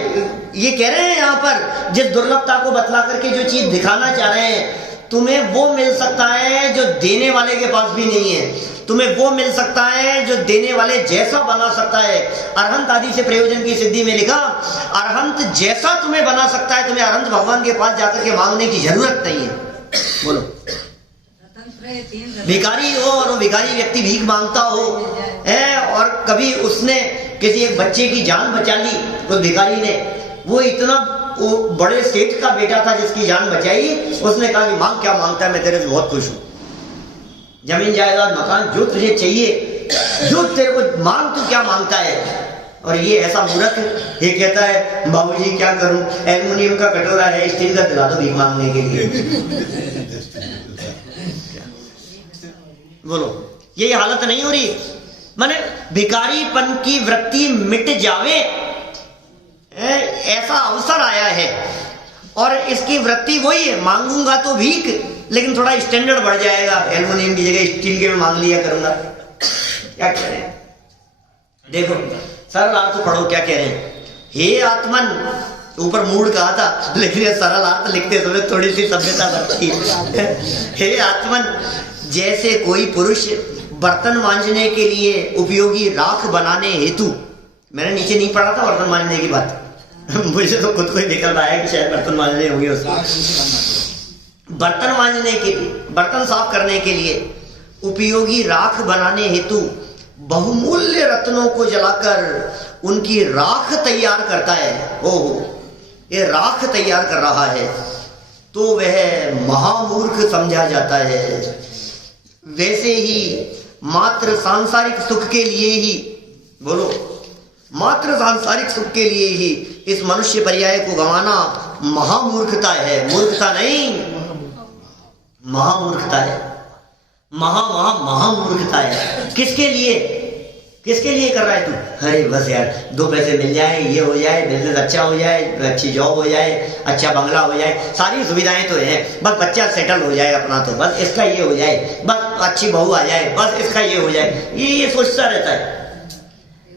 ये कह रहे हैं यहां पर, जिस दुर्लभता को बतला करके जो चीज दिखाना चाह रहे हैं, तुम्हें वो मिल सकता है जो देने वाले के पास भी नहीं है। तुम्हें वो मिल सकता है जो देने वाले जैसा बना सकता है। अरहंत आदि से प्रयोजन की सिद्धि में लिखा, अरहंत जैसा तुम्हें बना सकता है, तुम्हें अरहंत भगवान के पास जाकर के मांगने की जरूरत नहीं है। बोलो, भिखारी हो और वो भिखारी व्यक्ति भीख मांगता हो है, और कभी उसने किसी एक बच्चे की जान बचा ली उस भिखारी ने, वो इतना वो बड़े सेठ का बेटा था जिसकी जान बचाई, उसने कहा कि मांग क्या मांगता है, मैं तेरे से बहुत खुश हूं, जमीन जायदाद मकान जो तुझे चाहिए, जो तेरे को मांग, तू क्या मांगता है? और ये ऐसा मूर्ख ये कहता है बाबूजी क्या करूं, एल्युमिनियम का कटोरा है, स्टील का दिला दो भीख मांगने के लिए। बोलो, ये हालत नहीं हो रही? माने भिखारीपन की वृत्ति मिट जावे, ऐसा अवसर आया है। और इसकी वृत्ति वही है, मांगूंगा तो भीख, लेकिन थोड़ा स्टैंडर्ड बढ़ जाएगा, एल्युमिनियम की जगह स्टील के में मांग लिया करूंगा। क्या कह रहे हैं? देखो सरल अर्थ पढ़ो, क्या कह रहे हैं? हे आत्मन, ऊपर मूड कहा था, लेकिन ये सरल अर्थ लिखते समय थोड़ी सी सभ्यता बनती है। हे आत्मन, जैसे कोई पुरुष बर्तन मांजने के लिए उपयोगी राख बनाने हेतु, मैंने नीचे नहीं पढ़ा था बर्तन मांजने की बात, मुझे तो खुद को ही निकल रहा है कि शायद बर्तन मांजने होंगे उसको। बर्तन मांजने के लिए, बर्तन साफ करने के लिए उपयोगी राख बनाने हेतु बहुमूल्य रत्नों को जलाकर उनकी राख तैयार करता है। ओहो, ये राख तैयार कर रहा है तो वह महामूर्ख समझा जाता है। वैसे ही मात्र सांसारिक सुख के लिए ही, बोलो, मात्र सांसारिक सुख के लिए ही इस मनुष्य पर्याय को गंवाना महामूर्खता है। मूर्खता नहीं, महामूर्खता है, महामूर्खता है। किसके लिए, किसके लिए कर रहा है तू? अरे बस यार 2 पैसे मिल जाए, ये हो जाए, बिजनेस अच्छा हो जाए, अच्छी जॉब हो जाए, अच्छा बंगला हो जाए, सारी सुविधाएं तो हैं, बस बच्चा सेटल हो जाए अपना, तो बस इसका ये हो जाए, बस अच्छी बहू आ जाए, बस इसका ये हो जाए, ये सोचता रहता है।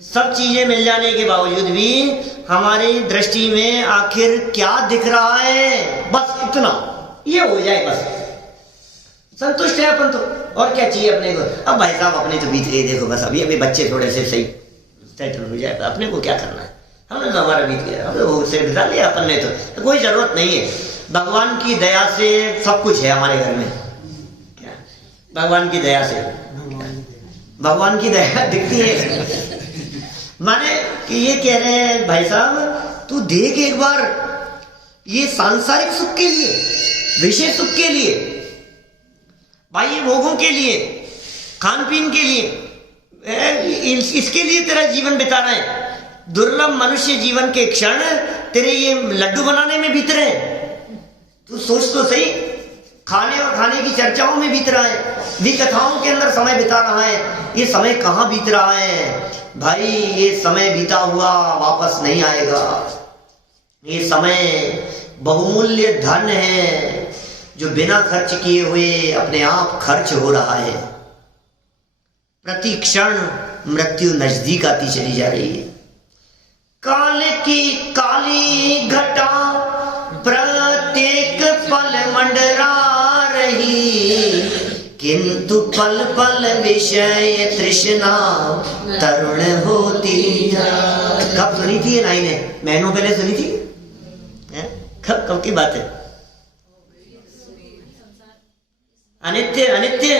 सब चीजें मिल जाने के बावजूद भी हमारी दृष्टि में आखिर क्या दिख रहा है? बस इतना, ये हो जाए, बस संतुष्ट है अपन तो, और क्या चाहिए अपने को? अब भाई साहब अपने तो बीत गए, देखो बस अभी बच्चे थोड़े से सही सेटल हो जाए, अपने को क्या करना है? हमने तो हमारा बीत गया, हमने वो से बिता लिया अपन ने, तो कोई जरूरत नहीं है। भगवान की दया से सब कुछ है हमारे घर में। क्या भगवान की दया से? भगवान की दया दिखती है, माने कि ये कह रहे हैं भाई साहब तू देख एक बार, ये सांसारिक सुख के लिए, विषय सुख के लिए, बाह्य भोगों के लिए, खान पीन के लिए, इसके लिए तेरा जीवन बिता रहे हैं। दुर्लभ मनुष्य जीवन के क्षण तेरे ये लड्डू बनाने में बीत रहे हैं। तू सोच तो सही, खाने और खाने की चर्चाओं में बीत रहा है, विकथाओं के अंदर समय बिता रहा है। ये समय कहाँ बीत रहा है भाई? ये समय बीता हुआ वापस नहीं आएगा। ये समय बहुमूल्य धन है जो बिना खर्च किए हुए अपने आप खर्च हो रहा है। प्रति क्षण मृत्यु नजदीक आती चली जा रही है। काल की काली घटा प्रत्येक पल मंडरा रही, किंतु पल पल विषय तृष्णा तरुण होती है। कब सुनी थी ये लाइनें? महीनों पहले सुनी थी? कब कब की बात है? अनित्य अनित्य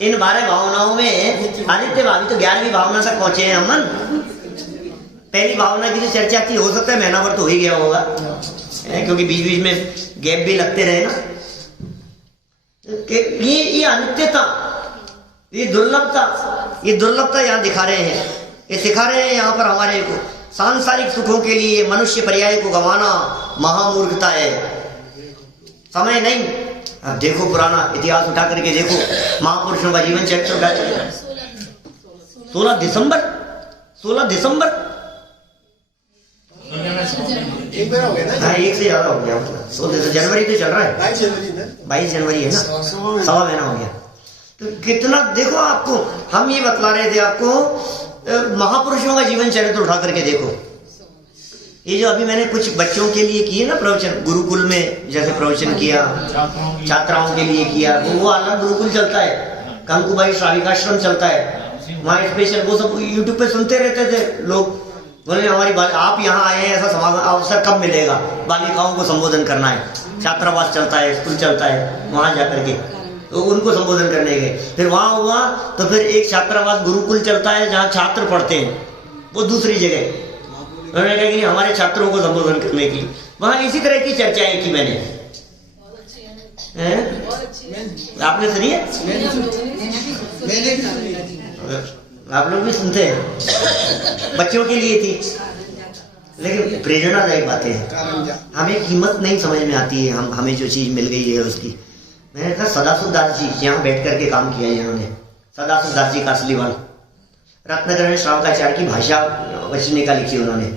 इन 12 भावनाओं में अनित्य भावी तो 11वीं भावना तक पहुंचे हैं अमन। पहली भावना की जो चर्चा थी, हो सकता है महीना भर तो हो ही गया होगा, क्योंकि बीच बीच में गैप भी लगते रहे ना। ये अनित्यता, ये दुर्लभता यहाँ दिखा रहे हैं। ये सिखा रहे हैं यहाँ पर हमारे को सांसारिक सुखों के लिए मनुष्य पर्याय को गंवाना महामूर्खता है, समय नहीं। अब देखो पुराना इतिहास उठा करके देखो, महापुरुषों का जीवन चरित्र उठा करके 16 दिसंबर एक बार हो गया ना? हाँ, एक से ज्यादा हो गया, मतलब 16 जनवरी तो चल रहा है, 22 जनवरी है ना, सवा महीना हो गया। तो कितना देखो, आपको हम ये बतला रहे थे आपको महापुरुषों का जीवन चरित्र उठा करके देखो। ये जो अभी मैंने कुछ बच्चों के लिए किए ना प्रवचन, गुरुकुल में जैसे प्रवचन किया, छात्राओं के लिए किया, वो अलग गुरुकुल चलता है, कंकुबाई श्राविकाश्रम चलता है वहाँ स्पेशल, वो सब यूट्यूब पे सुनते रहते थे लोग। बोले हमारी आप यहाँ आए हैं, ऐसा समागम अवसर कब मिलेगा, बालिकाओं को संबोधन करना है, छात्रावास चलता है, स्कूल चलता है, वहाँ जा करके तो उनको संबोधन करने गए। फिर वहाँ हुआ तो फिर एक छात्रावास गुरुकुल चलता है जहाँ छात्र पढ़ते हैं, वो दूसरी जगह। उन्होंने कहा कि हमारे छात्रों को संबोधन करने की, वहाँ इसी तरह की चर्चाएं की मैंने। आपने सुनी है? आप लोग भी सुनते हैं, बच्चों के लिए थी, लेकिन प्रेरणादायक बातें हैं। हमें कीमत नहीं समझ में आती है, हमें जो चीज मिल गई है उसकी। मैंने कहा सदाशिव दास जी यहाँ बैठ करके काम किया है इन्होंने, सदाशिव दास जी कासलीवाल, रत्नाकरण श्रावकाचार्य की भाषा वचनिका लिखी उन्होंने,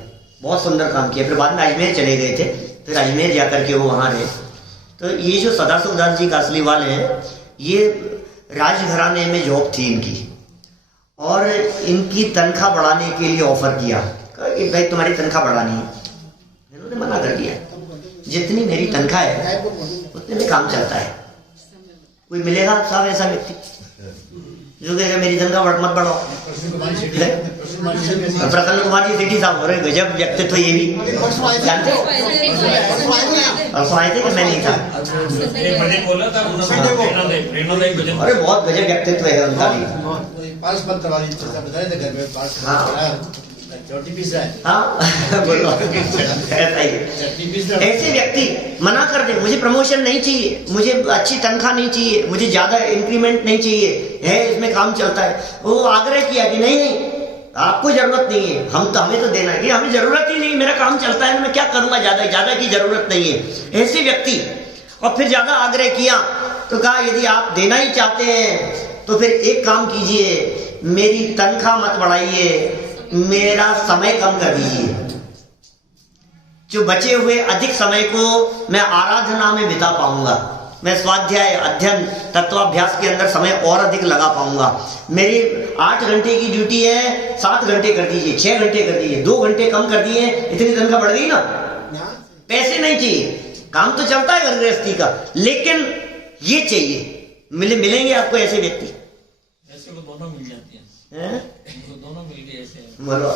बहुत सुंदर काम किया। फिर बाद में अजमेर चले गए थे, फिर अजमेर जाकर के वो वहाँ रहे। तो ये जो सदाशिव दास जी कासलीवाल है, ये राजघराने में जॉब थी इनकी, और इनकी तनख्वाह बढ़ाने के लिए ऑफर किया कि भाई तुम्हारी तनख्वाह बढ़ानी है। इन्होंने मना कर दिया, जितनी मेरी तनख्वाह है उतने में काम चलता है। कोई मिलेगा साहब ऐसा व्यक्ति जो कहेगा मेरी तनख्वाह मत बढ़ाओ? प्रसन्न कुमार जी सेठी साहब, अरे गजब व्यक्तित्व, ये भी जानते हो? परसों आए थे कि मैं नहीं था? अरे बहुत गजब व्यक्तित्व है उनका भी। बोलो ऐसे व्यक्ति मना कर दे, मुझे प्रमोशन नहीं चाहिए, मुझे अच्छी तनख्वाह नहीं चाहिए, मुझे ज्यादा इंक्रीमेंट नहीं चाहिए, है इसमें काम चलता है। वो आग्रह किया कि नहीं आपको जरूरत नहीं है, हमें तो देना है, हमें जरूरत ही नहीं, मेरा काम चलता है, मैं क्या करूंगा, ज्यादा की जरूरत नहीं है, ऐसे व्यक्ति। और फिर ज्यादा आग्रह किया तो कहा यदि आप देना ही चाहते हैं तो फिर एक काम कीजिए, मेरी तनख्वाह मत बढ़ाइए, मेरा समय कम कर दीजिए, जो बचे हुए अधिक समय को मैं आराधना में बिता पाऊंगा, मैं स्वाध्याय अध्ययन तत्वाभ्यास के अंदर समय और अधिक लगा पाऊंगा। मेरी 8 घंटे की ड्यूटी है, 7 घंटे कर दीजिए, 6 घंटे कर दीजिए, 2 घंटे कम कर दिए, इतनी तनख्वाह बढ़ गई ना। पैसे नहीं चाहिए, काम तो चलता है घर गृहस्थी का, लेकिन ये चाहिए। मिलेंगे आपको ऐसे व्यक्ति? ऐसे को दोनों मिल जाती हैं, दोनों मिल गए ऐसे। बोलो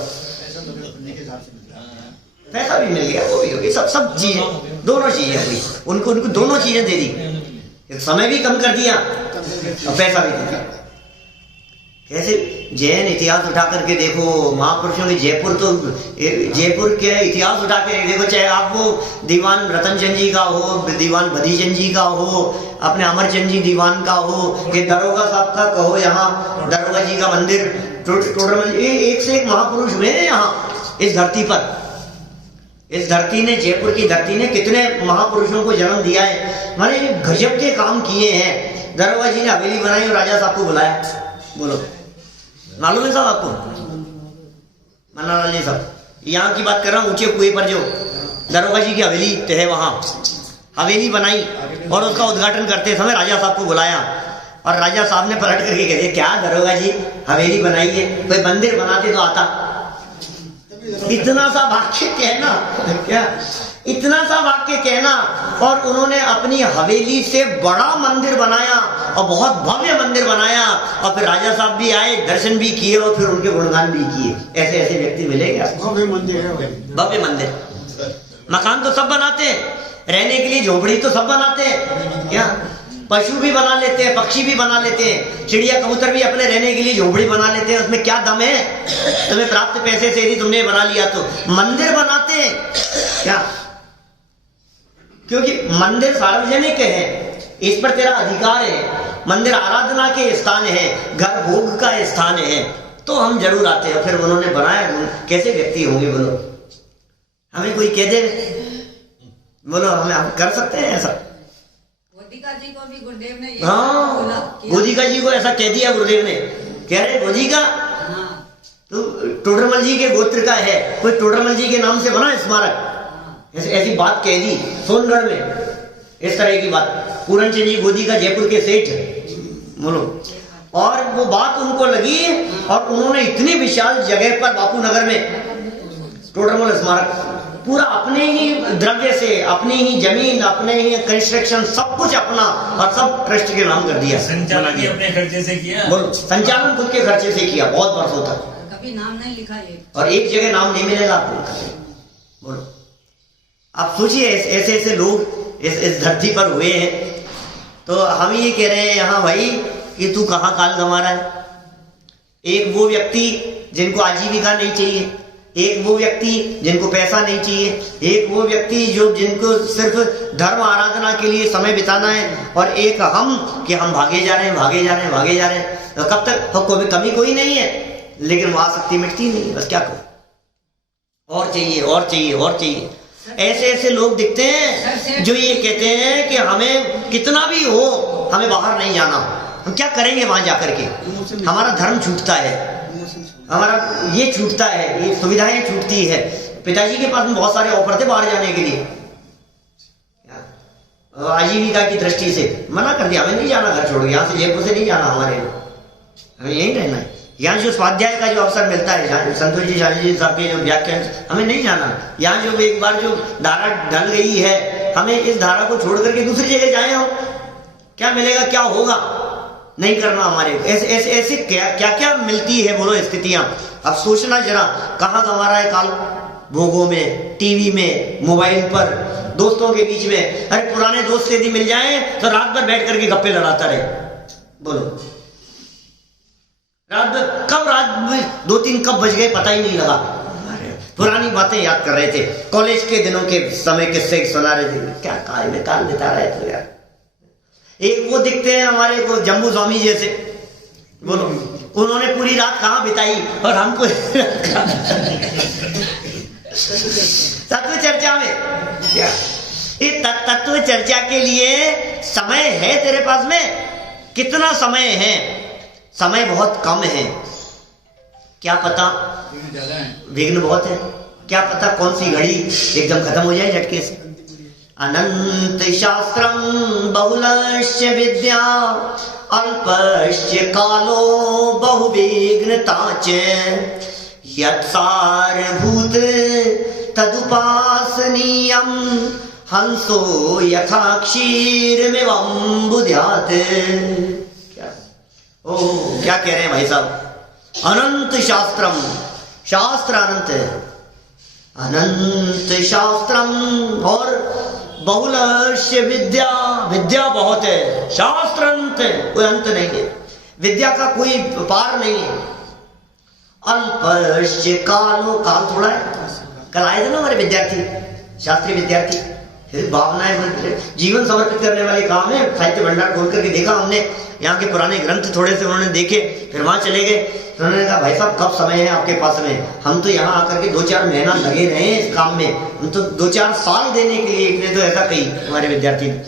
पैसा भी मिल गया, वो भी हो गया, सब चीजें, दोनों चीजें हुई, उनको दोनों चीजें दे दी, समय भी कम कर दिया और पैसा भी दे दिया। कैसे जैन इतिहास उठा करके देखो, महापुरुषों के जयपुर के इतिहास उठा के देखो, चाहे आप वो दीवान रतनचंद जी का हो, दीवान भदीचंद जी का हो, अपने अमरचंद जी दीवान का हो, कि दरोगा साहब का कहो, यहाँ दरोगा जी का मंदिर, टोटल एक से एक महापुरुष हुए हैं यहाँ इस धरती पर। इस धरती ने, जयपुर की धरती ने कितने महापुरुषों को जन्म दिया है, माने गजब के काम किए हैं। दरोगा जी ने हवेली बनाई और राजा साहब को बुलाया, बोलो मालूम है साहब आपको? मन्नालाल जी साहब, यहाँ की बात कर रहा हूँ, ऊंचे कुएं पर जो दरोगा जी की हवेली है, वहां हवेली बनाई और उसका उद्घाटन करते समय राजा साहब को बुलाया। और राजा साहब ने पलट करके कह दिया, क्या दरोगा जी हवेली बनाई है, कोई मंदिर बनाते तो आता। इतना सा वाक्य कहना, क्या इतना सा वाक्य कहना, और उन्होंने अपनी हवेली से बड़ा मंदिर बनाया और बहुत भव्य मंदिर बनाया, और फिर राजा साहब भी आए, दर्शन भी किए और फिर उनके गुणगान भी किए। ऐसे ऐसे व्यक्ति मिलेंगे। भव्य मंदिर है, भव्य मंदिर। मकान तो सब बनाते हैं, रहने के लिए झोपड़ी तो सब बनाते हैं, क्या पशु भी बना लेते हैं, पक्षी भी बना लेते हैं, चिड़िया कबूतर भी अपने रहने के लिए झोपड़ी बना लेते हैं। उसमें क्या दम है? तुम्हें प्राप्त पैसे से यदि तुमने बना लिया तो मंदिर बनाते हैं, क्या? क्योंकि मंदिर सार्वजनिक है, इस पर तेरा अधिकार है, मंदिर आराधना के स्थान है, घर भोग का स्थान है, तो हम जरूर आते हैं। फिर उन्होंने बनाया, कैसे व्यक्ति होंगे बोलो? हमें कोई कह दे बोलो, हम कर सकते हैं ऐसा? गोदिका जी को भी गुरुदेव ने हाँ, गोदिका जी को ऐसा कह दिया गुरुदेव ने, कह रहे गोदिका तो टोडरमल जी के गोत्र का है, कोई टोडरमल जी के नाम से बना स्मारक, ऐसी बात कह दी सोनगढ़ में। इस तरह की बात पूरन चंद जी गोदिका जयपुर के सेठ बोलो, और वो बात उनको लगी और उन्होंने इतनी विशाल जगह पर बापू नगर में टोडरमल स्मारक पूरा अपने ही द्रव्य से, अपनी ही जमीन, अपने ही कंस्ट्रक्शन, सब कुछ अपना, और सब ट्रस्ट के नाम कर दिया। संचालन भी अपने खर्चे से किया। बोलो, संचालन खुद के खर्चे से किया, बहुत वर्षों तक, कभी नाम नहीं लिखा है, और एक जगह नाम नहीं मिलेगा आपको। बोलो, आप सोचिए ऐसे ऐसे लोग इस धरती पर हुए हैं, तो हम ये कह रहे हैं यहाँ भाई कि तू कहाँ काल गंवा रहा है। एक वो व्यक्ति जिनको आजीविका नहीं चाहिए, एक वो व्यक्ति जिनको पैसा नहीं चाहिए, एक वो व्यक्ति जो जिनको सिर्फ धर्म आराधना के लिए समय बिताना है, और एक हम कि हम भागे जा रहे हैं, भागे जा रहे हैं, भागे जा रहे हैं। तो कब तक? तो कमी कोई नहीं है, लेकिन वहां शक्ति मिटती नहीं, बस क्या करूं, और चाहिए और चाहिए और चाहिए। ऐसे ऐसे लोग दिखते हैं जो ये कहते हैं कि हमें कितना भी हो, हमें बाहर नहीं जाना, हम क्या करेंगे वहां जाकर के, हमारा धर्म छूटता है, हमारा ये छूटता है, ये सुविधाएं छूटती है। पिताजी के पास में बहुत सारे ऑफर थे बाहर जाने के लिए, आजीविका की दृष्टि से मना कर दिया, हमें नहीं जाना घर छोड़, यहाँ से जयपुर से नहीं जाना, हमें यहीं रहना है। यहाँ जो स्वाध्याय का जो अवसर मिलता है, संतोष जी शाली जी साहब के जो व्याख्यान, हमें नहीं जाना। यहाँ जो एक बार जो धारा ढल गई है, हमें इस धारा को छोड़ करके दूसरी जगह जाए हम, क्या मिलेगा, क्या होगा, नहीं करना हमारे। ऐसे ऐसे ऐसे क्या क्या मिलती है बोलो स्थितियां। अब सोचना जरा, कहाँ गंवा रहा है काल, भोगों में, टीवी में, मोबाइल पर, दोस्तों के बीच में। अरे पुराने दोस्त यदि मिल जाए तो रात भर बैठ करके गप्पे लड़ाता रहे, बोलो रात कब 2-3 कब बज गए पता ही नहीं लगा, पुरानी बातें याद कर रहे थे, कॉलेज के दिनों के समय किस्से सुना रहे थे, क्या काल में काल बिता रहे थे यार। एक वो दिखते हैं हमारे को जम्बू स्वामी जैसे, बोलो उन्होंने पूरी रात कहाँ बिताई और हमको तत्व चर्चा में, क्या ये तत्व चर्चा के लिए समय है तेरे पास में? कितना समय है? समय बहुत कम है, क्या पता विघ्न बहुत है, क्या पता कौन सी घड़ी एकदम खत्म हो जाए झटके से। अनंत शास्त्रम बहुलश्च विद्या अल्पश्च कालो बहुविघ्नताच यत्सारभूत तदुपासनीयम हंसो यथा क्षीरमिवम्बुध्यात्। ओह, क्या कह रहे हैं भाई साहब? अनंत शास्त्रम, शास्त्र अनंत है, अनंत शास्त्रम, और बहुलश्च विद्या, विद्या बहुत है, शास्त्र अनंत है, कोई अंत नहीं है, विद्या का कोई पार नहीं है। अल्पश्च कालो, काल थोड़ा है। कल आए थे ना हमारे विद्यार्थी, शास्त्रीय विद्यार्थी, फिर भावनाएं जीवन समर्पित करने वाले काम है। साहित्य भंडार खोल करके देखा हमने, यहाँ के पुराने ग्रंथ थोड़े से उन्होंने देखे, फिर वहां चले गए, उन्होंने कहा भाई साहब कब समय है आपके पास में, हम तो यहाँ आकर के 2-4 महीना लगे रहे हैं इस काम में, हम तो 2-4 साल देने के लिए। एक ने तो ऐसा कही हमारे विद्यार्थी ने,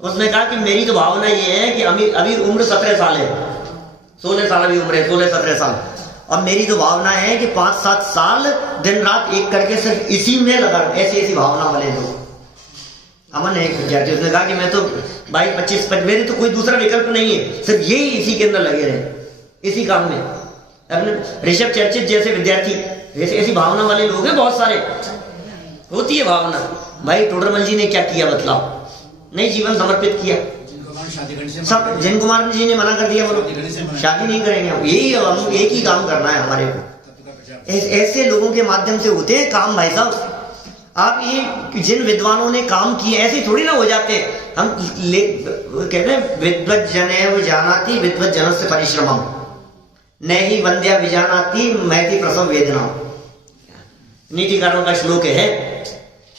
उसने कहा कि मेरी तो भावना ये है कि अभी उम्र 17 साल है, 16 साल अभी उम्र है, 16-17 साल, और मेरी तो भावना है कि 5-7 साल दिन रात एक करके सिर्फ इसी में लगा, ऐसी भावना वाले लोग। अमन है एक विद्यार्थी, उसने कहा कि मैं तो 22-25 मेरे तो कोई दूसरा विकल्प नहीं है, सिर्फ यही इसी के अंदर लगे रहे, इसी काम में। अपने ऋषभ चर्चित जैसे विद्यार्थी, ऐसी भावना वाले लोग हैं बहुत सारे, होती है भावना। भाई टोडरमल जी ने क्या किया बतलाओ, नहीं जीवन समर्पित किया, सब जिन कुमार जी ने मना कर दिया, बोलो शादी नहीं करेंगे हम, यही हम एक ही काम करना है हमारे को। ऐसे लोगों के माध्यम से होते हैं काम भाई साहब। आप ये जिन विद्वानों ने काम किए ऐसे थोड़ी ना हो जाते हैं। हम कहते हैं विद्वत जनेव जानाति विद्वत जन से परिश्रमम न ही वंद्या विजानाति मैथी प्रसव वेदना। नीतिकारों का श्लोक है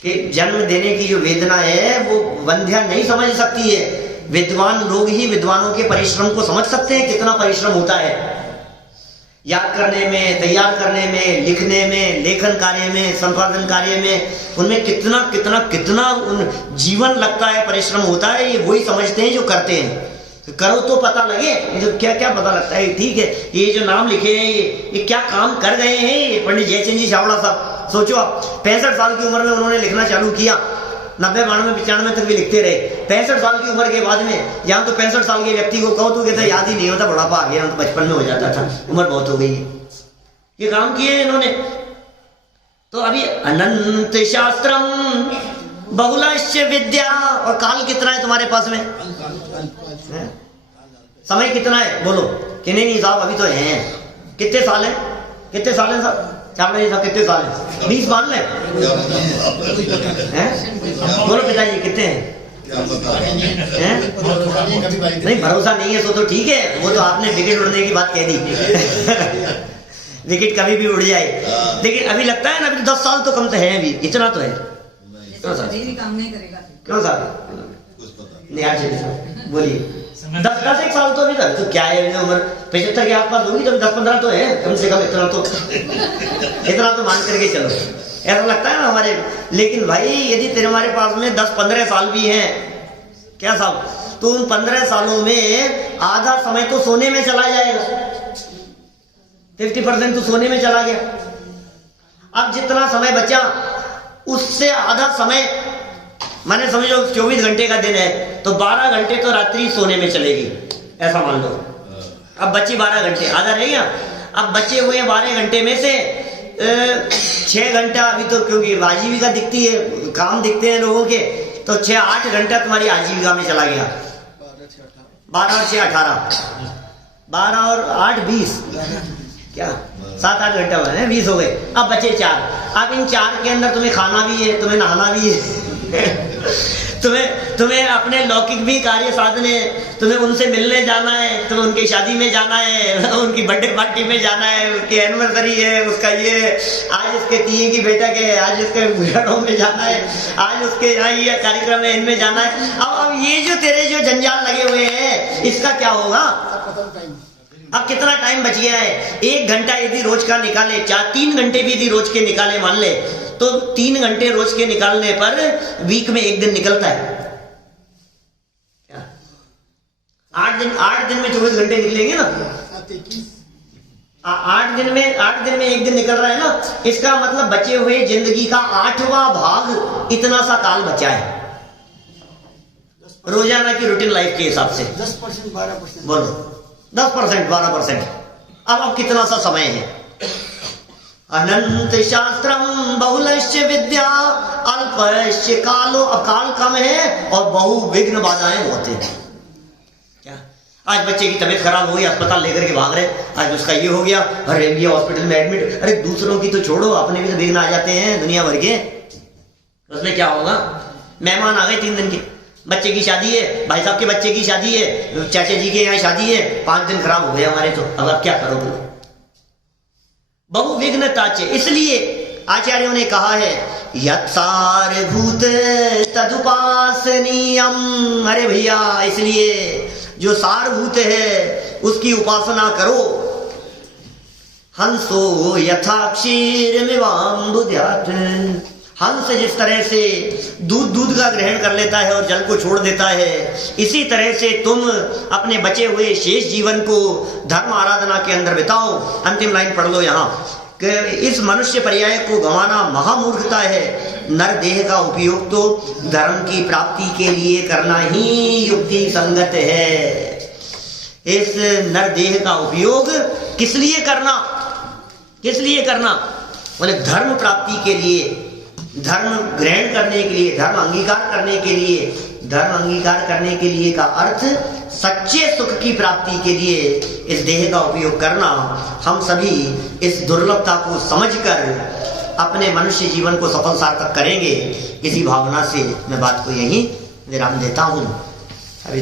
कि जन्म देने की जो वेदना है वो वंध्या नहीं समझ सकती है, विद्वान लोग ही विद्वानों के परिश्रम को समझ सकते हैं, कितना परिश्रम होता है याद करने में, तैयार करने में, लिखने में, लेखन कार्य में, संपादन कार्य में, उनमें कितना कितना कितना जीवन लगता है, परिश्रम होता है। ये वही समझते हैं जो करते हैं। तो करो तो पता लगे, जो क्या क्या पता लगता है। ठीक है, ये जो नाम लिखे हैं ये क्या काम कर गए हैं ये पंडित जयचंद जी छावड़ा साहब। सोचो आप 65 साल की उम्र में उन्होंने लिखना चालू किया, 90, 92, 95 तक भी लिखते रहे। 65 साल की उम्र के बाद में, यहाँ तो 65 साल के व्यक्ति को कहो तो कहता याद ही नहीं होता, बुढ़ापा आ गया, तो बचपन में हो जाता था, उम्र बहुत हो गई है। ये काम किए इन्होंने। तो अभी अनंत शास्त्रम बहुलश्च विद्या, और काल कितना है तुम्हारे पास में, समय कितना है बोलो कि नहीं साहब अभी तो है। कितने साल है, कितने साल है साहब, चावड़ा जी साहब कितने साल है, 20 मान ले बोलो पिताजी कितने हैं? नहीं भरोसा नहीं है तो ठीक है, वो तो आपने विकेट उड़ने की बात कह दी विकेट कभी भी उड़ जाए, लेकिन अभी लगता है ना अभी 10 साल तो कम तो है, अभी इतना तो है। काम नहीं करेगा क्यों साहब नहीं आज बोलिए 10-1 साल तो अभी तक तो क्या है, उम्र 75 के आसपास होगी, तो 10-15 तो है कम से कम, इतना तो मान करके चलो, ऐसा लगता है ना हमारे। लेकिन भाई यदि तुम्हारे पास में 10-15 साल भी हैं क्या साहब, तो उन 15 सालों में आधा समय तो सोने में चला जाएगा, 50% तो सोने में चला गया। अब जितना समय बचा उससे आधा समय, मैंने समझो 24 घंटे का दिन है तो 12 घंटे तो रात्रि सोने में चलेगी, ऐसा मान लो। अब बची 12 घंटे, आधा रह गया। अब बचे हुए 12 घंटे में से 6 घंटा अभी तो, क्योंकि आजीविका दिखती है, काम दिखते हैं लोगों के, तो 6-8 घंटा तुम्हारी आजीविका में चला गया। 12 और 6 18, 12 और 8 20, क्या 7-8 घंटा बने, 20 हो गए। अब बचे 4। अब इन 4 के अंदर तुम्हें खाना भी है, तुम्हें नहाना भी है तुम्हें अपने लौकिक भी कार्य साधन है, तुम्हें उनसे मिलने जाना है, तुम्हें उनकी शादी में जाना है, उनकी बर्थडे पार्टी में जाना है, उसकी एनिवर्सरी है, उसका ये आज इसके तीये की बैठक है, आज इसके घरों में जाना है, आज उसके यहाँ ये कार्यक्रम है, इनमें जाना है। अब ये जो तेरे जो जंजाल लगे हुए हैं इसका क्या होगा? अब कितना टाइम बच गया है? 1 घंटा यदि रोज का निकाले, 3 घंटे भी यदि रोज के निकाले मान ले, तो 3 घंटे रोज के निकालने पर वीक में 1 दिन निकलता है। 8 दिन में 24 घंटे निकलेंगे ना, 8 दिन में 1 दिन निकल रहा है ना। इसका मतलब बचे हुए जिंदगी का 8वां भाग इतना सा काल बचा है रोजाना की रूटीन लाइफ के हिसाब से। 10% 12% बोलो 10% 12%। अब कितना सा समय है? अनंत शास्त्रम बहुलश्च विद्या अल्पश्च कालो, काल कम है और बहु विघ्न बाधाएं होते हैं। क्या आज बच्चे की तबीयत खराब हो गई, अस्पताल लेकर के भाग रहे, आज उसका ये हो गया, अरे ये हॉस्पिटल में एडमिट, अरे दूसरों की तो छोड़ो अपने भी तो विघ्न आ जाते हैं दुनिया भर के। उसमें क्या होगा? मेहमान आ गए 3 दिन के, बच्चे की शादी है, भाई साहब के बच्चे की शादी है, चाचा जी के यहाँ शादी है, 5 दिन खराब हो गए हमारे, तो अब आप क्या करोगे? बहुविघ्नताचे। इसलिए आचार्यों ने कहा है यत्सारभूत तदुपासनीयम। अरे भैया, इसलिए जो सारभूत है उसकी उपासना करो। हंसो यथा क्षीरमिवाम्बुध्यात्। हंस जिस तरह से दूध का ग्रहण कर लेता है और जल को छोड़ देता है, इसी तरह से तुम अपने बचे हुए शेष जीवन को धर्म आराधना के अंदर बिताओ। अंतिम लाइन पढ़ लो यहाँ, कि इस मनुष्य पर्याय को गंवाना महामूर्खता है। नर देह का उपयोग तो धर्म की प्राप्ति के लिए करना ही युक्ति संगत है। इस नर देह का उपयोग किस लिए करना? किस लिए करना? बोले धर्म प्राप्ति के लिए, धर्म ग्रहण करने के लिए, धर्म अंगीकार करने के लिए। धर्म अंगीकार करने के लिए का अर्थ सच्चे सुख की प्राप्ति के लिए इस देह का उपयोग करना। हम सभी इस दुर्लभता को समझकर अपने मनुष्य जीवन को सफल सार्थक करेंगे। इसी भावना से मैं बात को यहीं विराम देता हूँ।